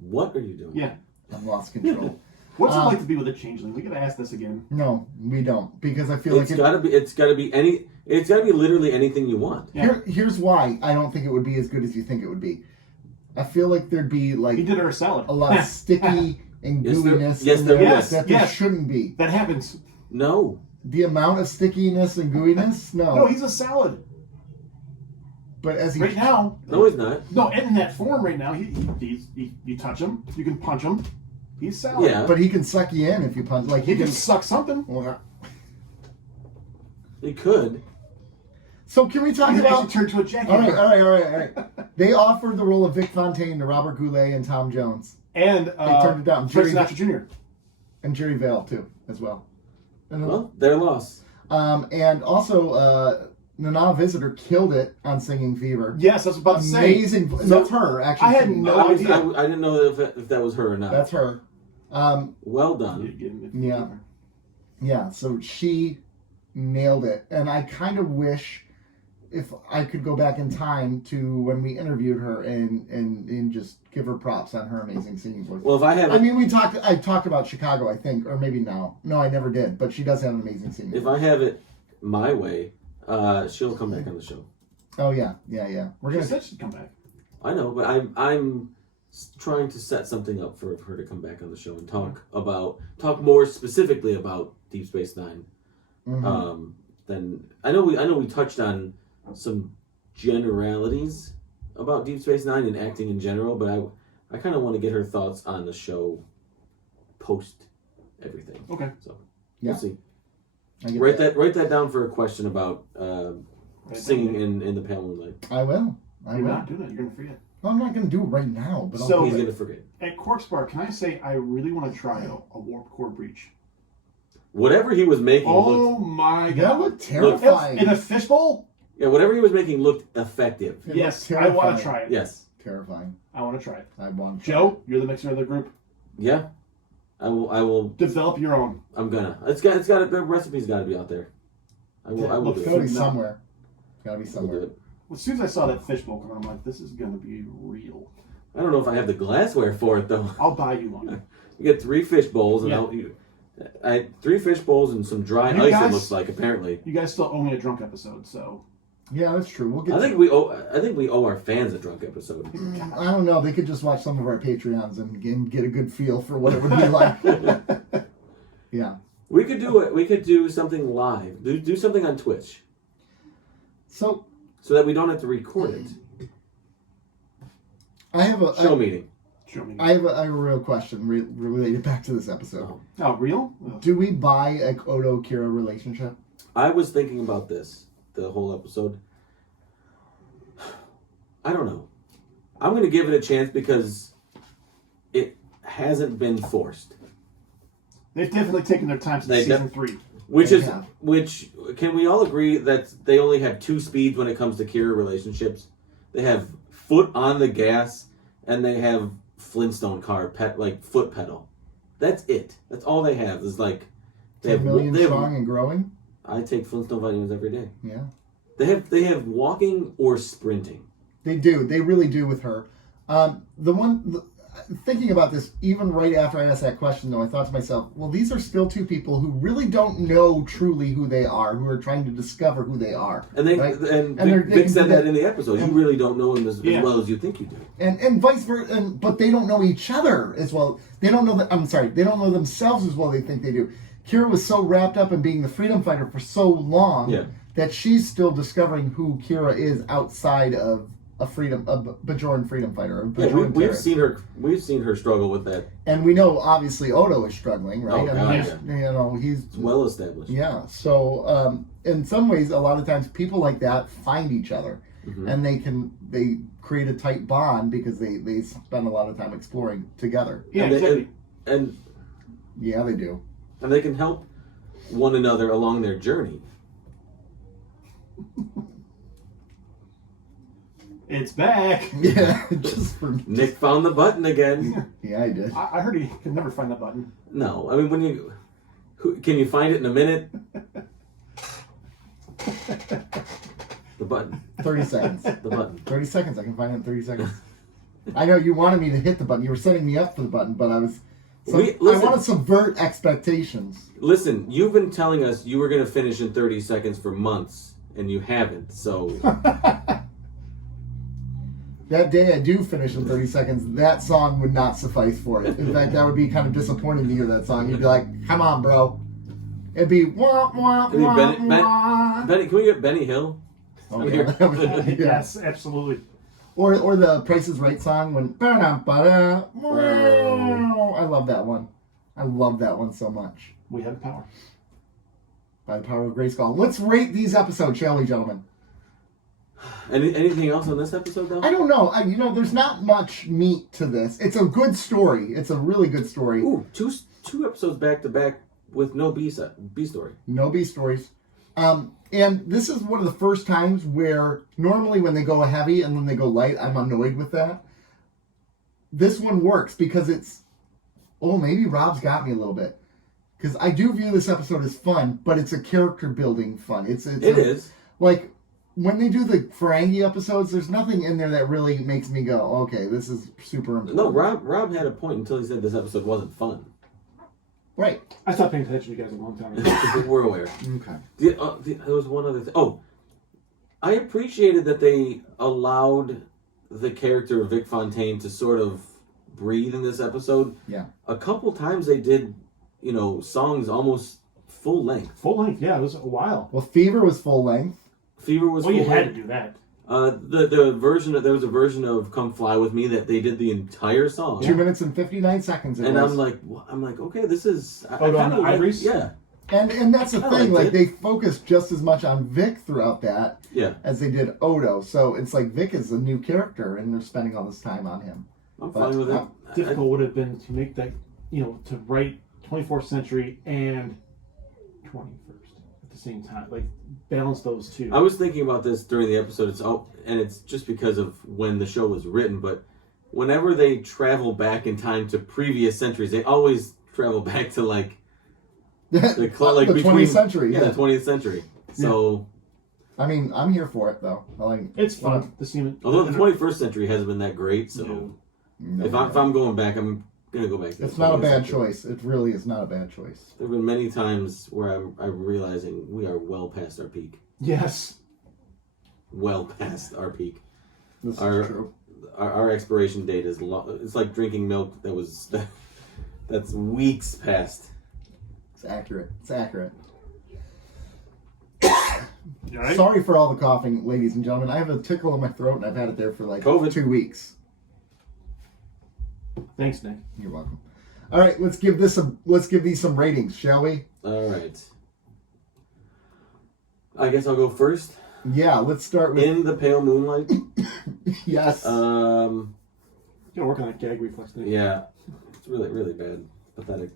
What are you doing? Yeah. I've lost control. What's it like to be with a changeling? We gotta ask this again. No, we don't, because I feel It's like gotta be literally anything you want. Yeah. Here's why I don't think it would be as good as you think it would be. I feel like there'd be like He did her a salad. a lot of sticky and Yes, there- gooiness yes, in there there was. that there Yes. shouldn't be. That happens. No. The amount of stickiness and gooiness, No, he's a salad. But as he Right now, No, he's not. no, in that form right now, you touch him, you can punch him. He's salad. Yeah. but he can suck you in if you punch. Like He can suck something. He could. So can we talk He can about? actually turn to a jacket. All right. They offered the role of Vic Fontaine to Robert Goulet and Tom Jones And They turned it down. Frank Jerry- Sinatra Jr. and Jerry Vale too, as well. And, Well, their loss. and also Nana Visitor killed it on Singing Fever. Yes, I was about to say. Amazing. That's her actually. I had singing. no I idea. didn't know if that was her or not. That's her. Well done. Yeah. Yeah, so she nailed it. And I kind of wish if I could go back in time to when we interviewed her and just give her props on her amazing singing voice. Well, if I have, I mean, I talked about Chicago, I think, or maybe no. No, I never did, but she does have an amazing singing if voice. I have it my way, she'll come back on the show. Oh, yeah. We're She going to said she'd come back. I know, but I'm trying to set something up for her to come back on the show and talk more specifically about Deep Space Nine. Then I know we touched on some generalities about Deep Space Nine and acting in general, but I kind of want to get her thoughts on the show post everything. Okay. So Yeah. we'll see. write Write that down for a question about singing down. in the Pale Moonlight. I will. You're not doing that. You're going to forget. Well, I'm not going to do it right now, but So- I'll He's do gonna it. forget. At Corpse Bar, can I say I really want to try a warp core breach? Whatever he was making Oh looked, my That god. looked terrifying. In a fishbowl? whatever he was making looked effective. It Yes, looked I want terrifying. to try it. Yes. Terrifying. I want to try it. I want to. Joe, you're the mixer of the group. Yeah. I will. Develop your own. I'm gonna. It's got. The recipe's got to be out there. I will It's do got to be it. somewhere. It's got to be We'll do somewhere. it. As soon as I saw that fishbowl come, I'm like, this is gonna be real. I don't know if I have the glassware for it though. I'll buy you one. You get 3 fish bowls, and Yeah. I had 3 fish bowls and some dry You ice. guys- It looks like apparently. You guys still owe me a drunk episode, so Yeah, that's true. We'll get. I think we owe our fans a drunk episode. I don't know. They could just watch some of our Patreons and get a good feel for what it would be like. Yeah. We could do it. We could do something live. Do something on Twitch, So that we don't have to record it. I have a Show meeting. show me. I have a real question related back to this episode. Oh, real? Oh. Do we buy a Odo Kira relationship? I was thinking about this the whole episode. I don't know. I'm going to give it a chance because it hasn't been forced. They've definitely taken their time since They season 3. Which can we all agree that they only have 2 speeds when it comes to Kira relationships? They have foot on the gas, and they have Flintstone car foot pedal. That's it. That's all they have. Is like 10 million strong and growing. I take Flintstone vitamins every day. Yeah, They have walking or sprinting. they do. They really do with her. Thinking about this, even right after I asked that question, though, I thought to myself, well, these are still 2 people who really don't know truly who they are, who are trying to discover who they are. And they right? and And Vic said that in the episode. You really don't know them as Yeah. well as you think you do. And vice versa, but they don't know each other as well. They don't know they don't know themselves as well as they think they do. Kira was so wrapped up in being the freedom fighter for so long that she's still discovering who Kira is outside of a Bajoran freedom fighter. We've seen her struggle with that. And we know obviously Odo is struggling, right? Oh, God, he's It's well established. yeah. So in some ways, a lot of times people like that find each other, and they create a tight bond because they spend a lot of time exploring together. Yeah, and exactly. Yeah, they do. And they can help one another along their journey. It's back. Yeah, just for Nick found the button again. yeah, I did. I heard he could never find that button. No, I mean can you find it in a minute? The button. 30 seconds. The button. 30 seconds. I can find it in 30 seconds. I know you wanted me to hit the button. You were setting me up for the button, but I was. I want to subvert expectations. Listen, you've been telling us you were going to finish in 30 seconds for months, and you haven't. So That day I do finish in 30 seconds, that song would not suffice for it. In fact, that would be kind of disappointing to hear that song. You'd be like, come on, bro. It'd be wah, wah, Can we wah, wah. Benny, can we get Benny Hill? Oh, yeah, that would- yeah. Yes, absolutely. Or the Price is Right song when ba-da-ba-da, wow. I love that one. I love that one so much. We have the power. By the power of Grayskull. Let's rate these episodes, shall we, gentlemen? Anything else on this episode, though? I don't know. There's not much meat to this. It's a good story. It's a really good story. Ooh, two episodes back to back with no B story. No B stories. And this is one of the first times where normally when they go heavy and when they go light, I'm annoyed with that. This one works because maybe Rob's got me a little bit. Because I do view this episode as fun, but it's a character building fun. It is. Like, when they do the Ferengi episodes, there's nothing in there that really makes me go, okay, this is super important. No, Rob had a point until he said this episode wasn't fun. Right. I stopped paying attention to you guys a long time ago. We're aware. Okay. There was one other thing. Oh, I appreciated that they allowed the character of Vic Fontaine to sort of breathe in this episode. Yeah. A couple times they did, songs almost full length. Full length, yeah, it was a while. Well, Fever was full length. Fever was Well, full you had length. to do that. There was a version of "Come Fly with Me" that they did the entire song. 2 minutes and 59 seconds. And I'm like, okay, this is. I on kinda the like- Ivories? Yeah, And that's the I thing, liked like it. they focused just as much on Vic throughout that yeah. as they did Odo. So it's like Vic is a new character and they're spending all this time on him. I'm But, fine with it. Difficult would have been to make that, to write 24th century and 21st at the same time. Like, balance those two. I was thinking about this during the episode. It's just because of when the show was written. But whenever they travel back in time to previous centuries, they always travel back to the 20th century. Yeah, the 20th century. So I mean, I'm here for it though. I like. It's fun. The scene. Although the 21st century hasn't been that great, so No, if I'm going back, I'm gonna go back to it's the not a 20th bad century. choice. It really is not a bad choice. There have been many times where I'm realizing we are well past our peak. Yes. Well past our peak. This is Our- true. Our expiration date is it's like drinking milk that's weeks past. It's accurate. It's accurate. You all right? Sorry for all the coughing, ladies and gentlemen. I have a tickle in my throat, and I've had it there for like COVID. 2 weeks. Thanks, Nick. You're welcome. All right, let's give these some ratings, shall we? All right. I guess I'll go first. Yeah, let's start with In the Pale Moonlight. yes. Gotta work on that gag reflex thing. Yeah, it's really, really bad. Pathetic.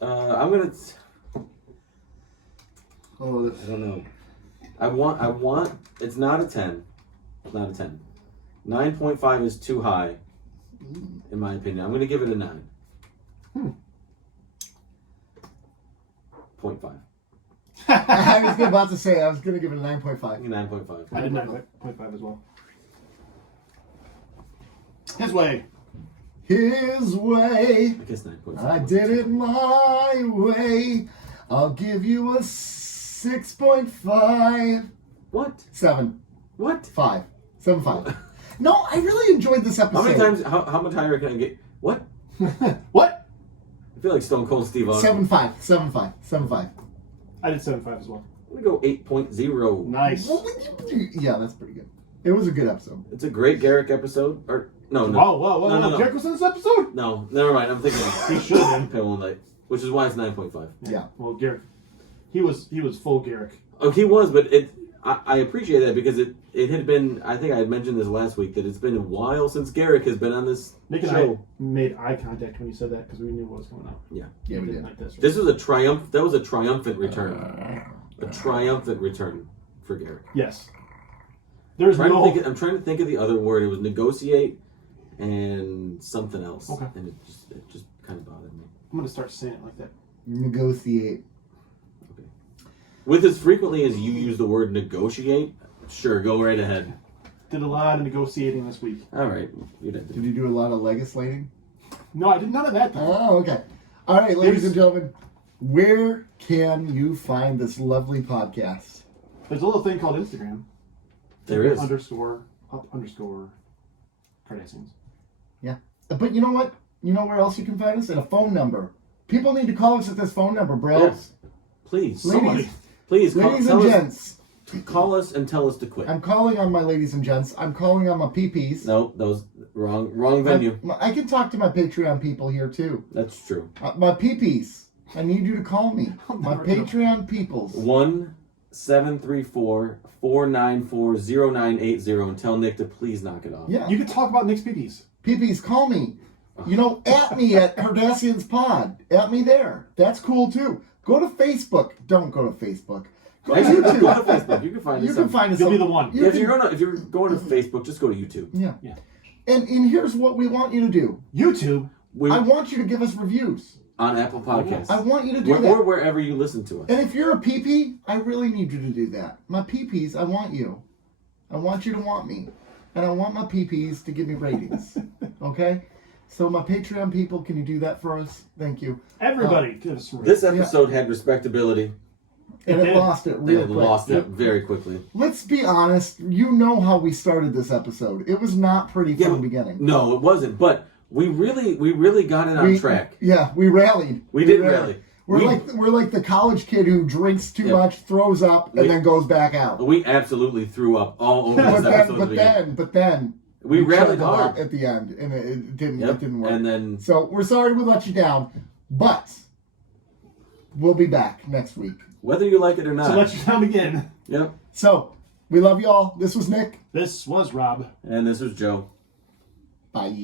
I'm gonna. Oh, I don't know. I want. It's not a 10. It's not a 10. 9.5 is too high, in my opinion. I'm gonna give it a 9. 0.5. I was about to say I was going to give it a 9.5. 9.5. I did 9.5 as well. His way. His way. I guess 9.5. I did it my way. I'll give you a 6.5. What? 7. What? 5. 7.5. No, I really enjoyed this episode. How many times? How much higher can I get? What? What? I feel like Stone Cold Steve Austin. 7.5. 7.5. 7.5. I did 7.5 as well. I'm gonna go 8.0. Nice. Yeah, that's pretty good. It was a good episode. It's a great Garrett episode. Or no. Whoa. No. Garrett was in this episode? No, never mind. I'm thinking He should have been. Pale Moonlight, which is why it's 9.5. Yeah. Well, Garrett. He was full Garrett. Oh, he was, but I appreciate that because it had been. I think I had mentioned this last week that it's been a while since Garrett has been on this Nick and show. I made eye contact when you said that because we knew what was coming out. Yeah, Yeah, we didn't did. like this. this was a triumph. That was a triumphant return. A triumphant return for Garrett. Yes. There's I'm no. trying to think of the other word. It was negotiate and something else. Okay. And it just kind of bothered me. I'm gonna start saying it like that. Negotiate. With as frequently as you use the word negotiate, sure, go right ahead. Did a lot of negotiating this week. All right, you did. Did you do a lot of legislating? No, I did none of that. Though. Oh, okay. All right, ladies and gentlemen, where can you find this lovely podcast? There's a little thing called Instagram. There is. _up_ Cardassians. Yeah. But you know what? You know where else you can find us? In a phone number. People need to call us at this phone number, bro. Yes. Please. Ladies, Please ladies and gents. Call us and tell us to quit. I'm calling on my ladies and gents. I'm calling on my PPs. No, that was wrong venue. I can talk to my Patreon people here too. That's true. My PPs. I need you to call me. My never do. Patreon peoples. 1-734-494-0980 and tell Nick to please knock it off. Yeah. You could talk about Nick's peepees. PPs, call me. You know, at me at Cardassians Pod. At me there. That's cool too. Go to Facebook. Don't go to Facebook. Go to Actually, go to YouTube. Facebook. You can find You us. can find us. You'll be on- the one. you if can- you're going to Facebook, just go to YouTube. Yeah. Yeah. And here's what we want you to do. YouTube. We I want you to give us reviews. on Apple Podcasts. I want you to do or that. wherever you listen to us. And if you're a PP, I really need you to do that. My PPs, I want you. I want you to want me. And I want my PPs to give me ratings. Okay? So my Patreon people, can you do that for us? Thank you. Everybody give us some This episode had respectability. And it lost it They real quick. lost it very quickly. Let's be honest. You know how we started this episode. It was not pretty from the beginning. No, it wasn't. But we really got it on track. Yeah, we rallied. We did rally. We're like the college kid who drinks too much, throws up, and then goes back out. We absolutely threw up all over this episode. But then we rallied choked a lot hard at the end, and it didn't work. And then So we're sorry we let you down, but we'll be back next week. whether you like it or not. So let you down again. Yep. So we love you all. This was Nick. This was Rob. And this was Joe. Bye.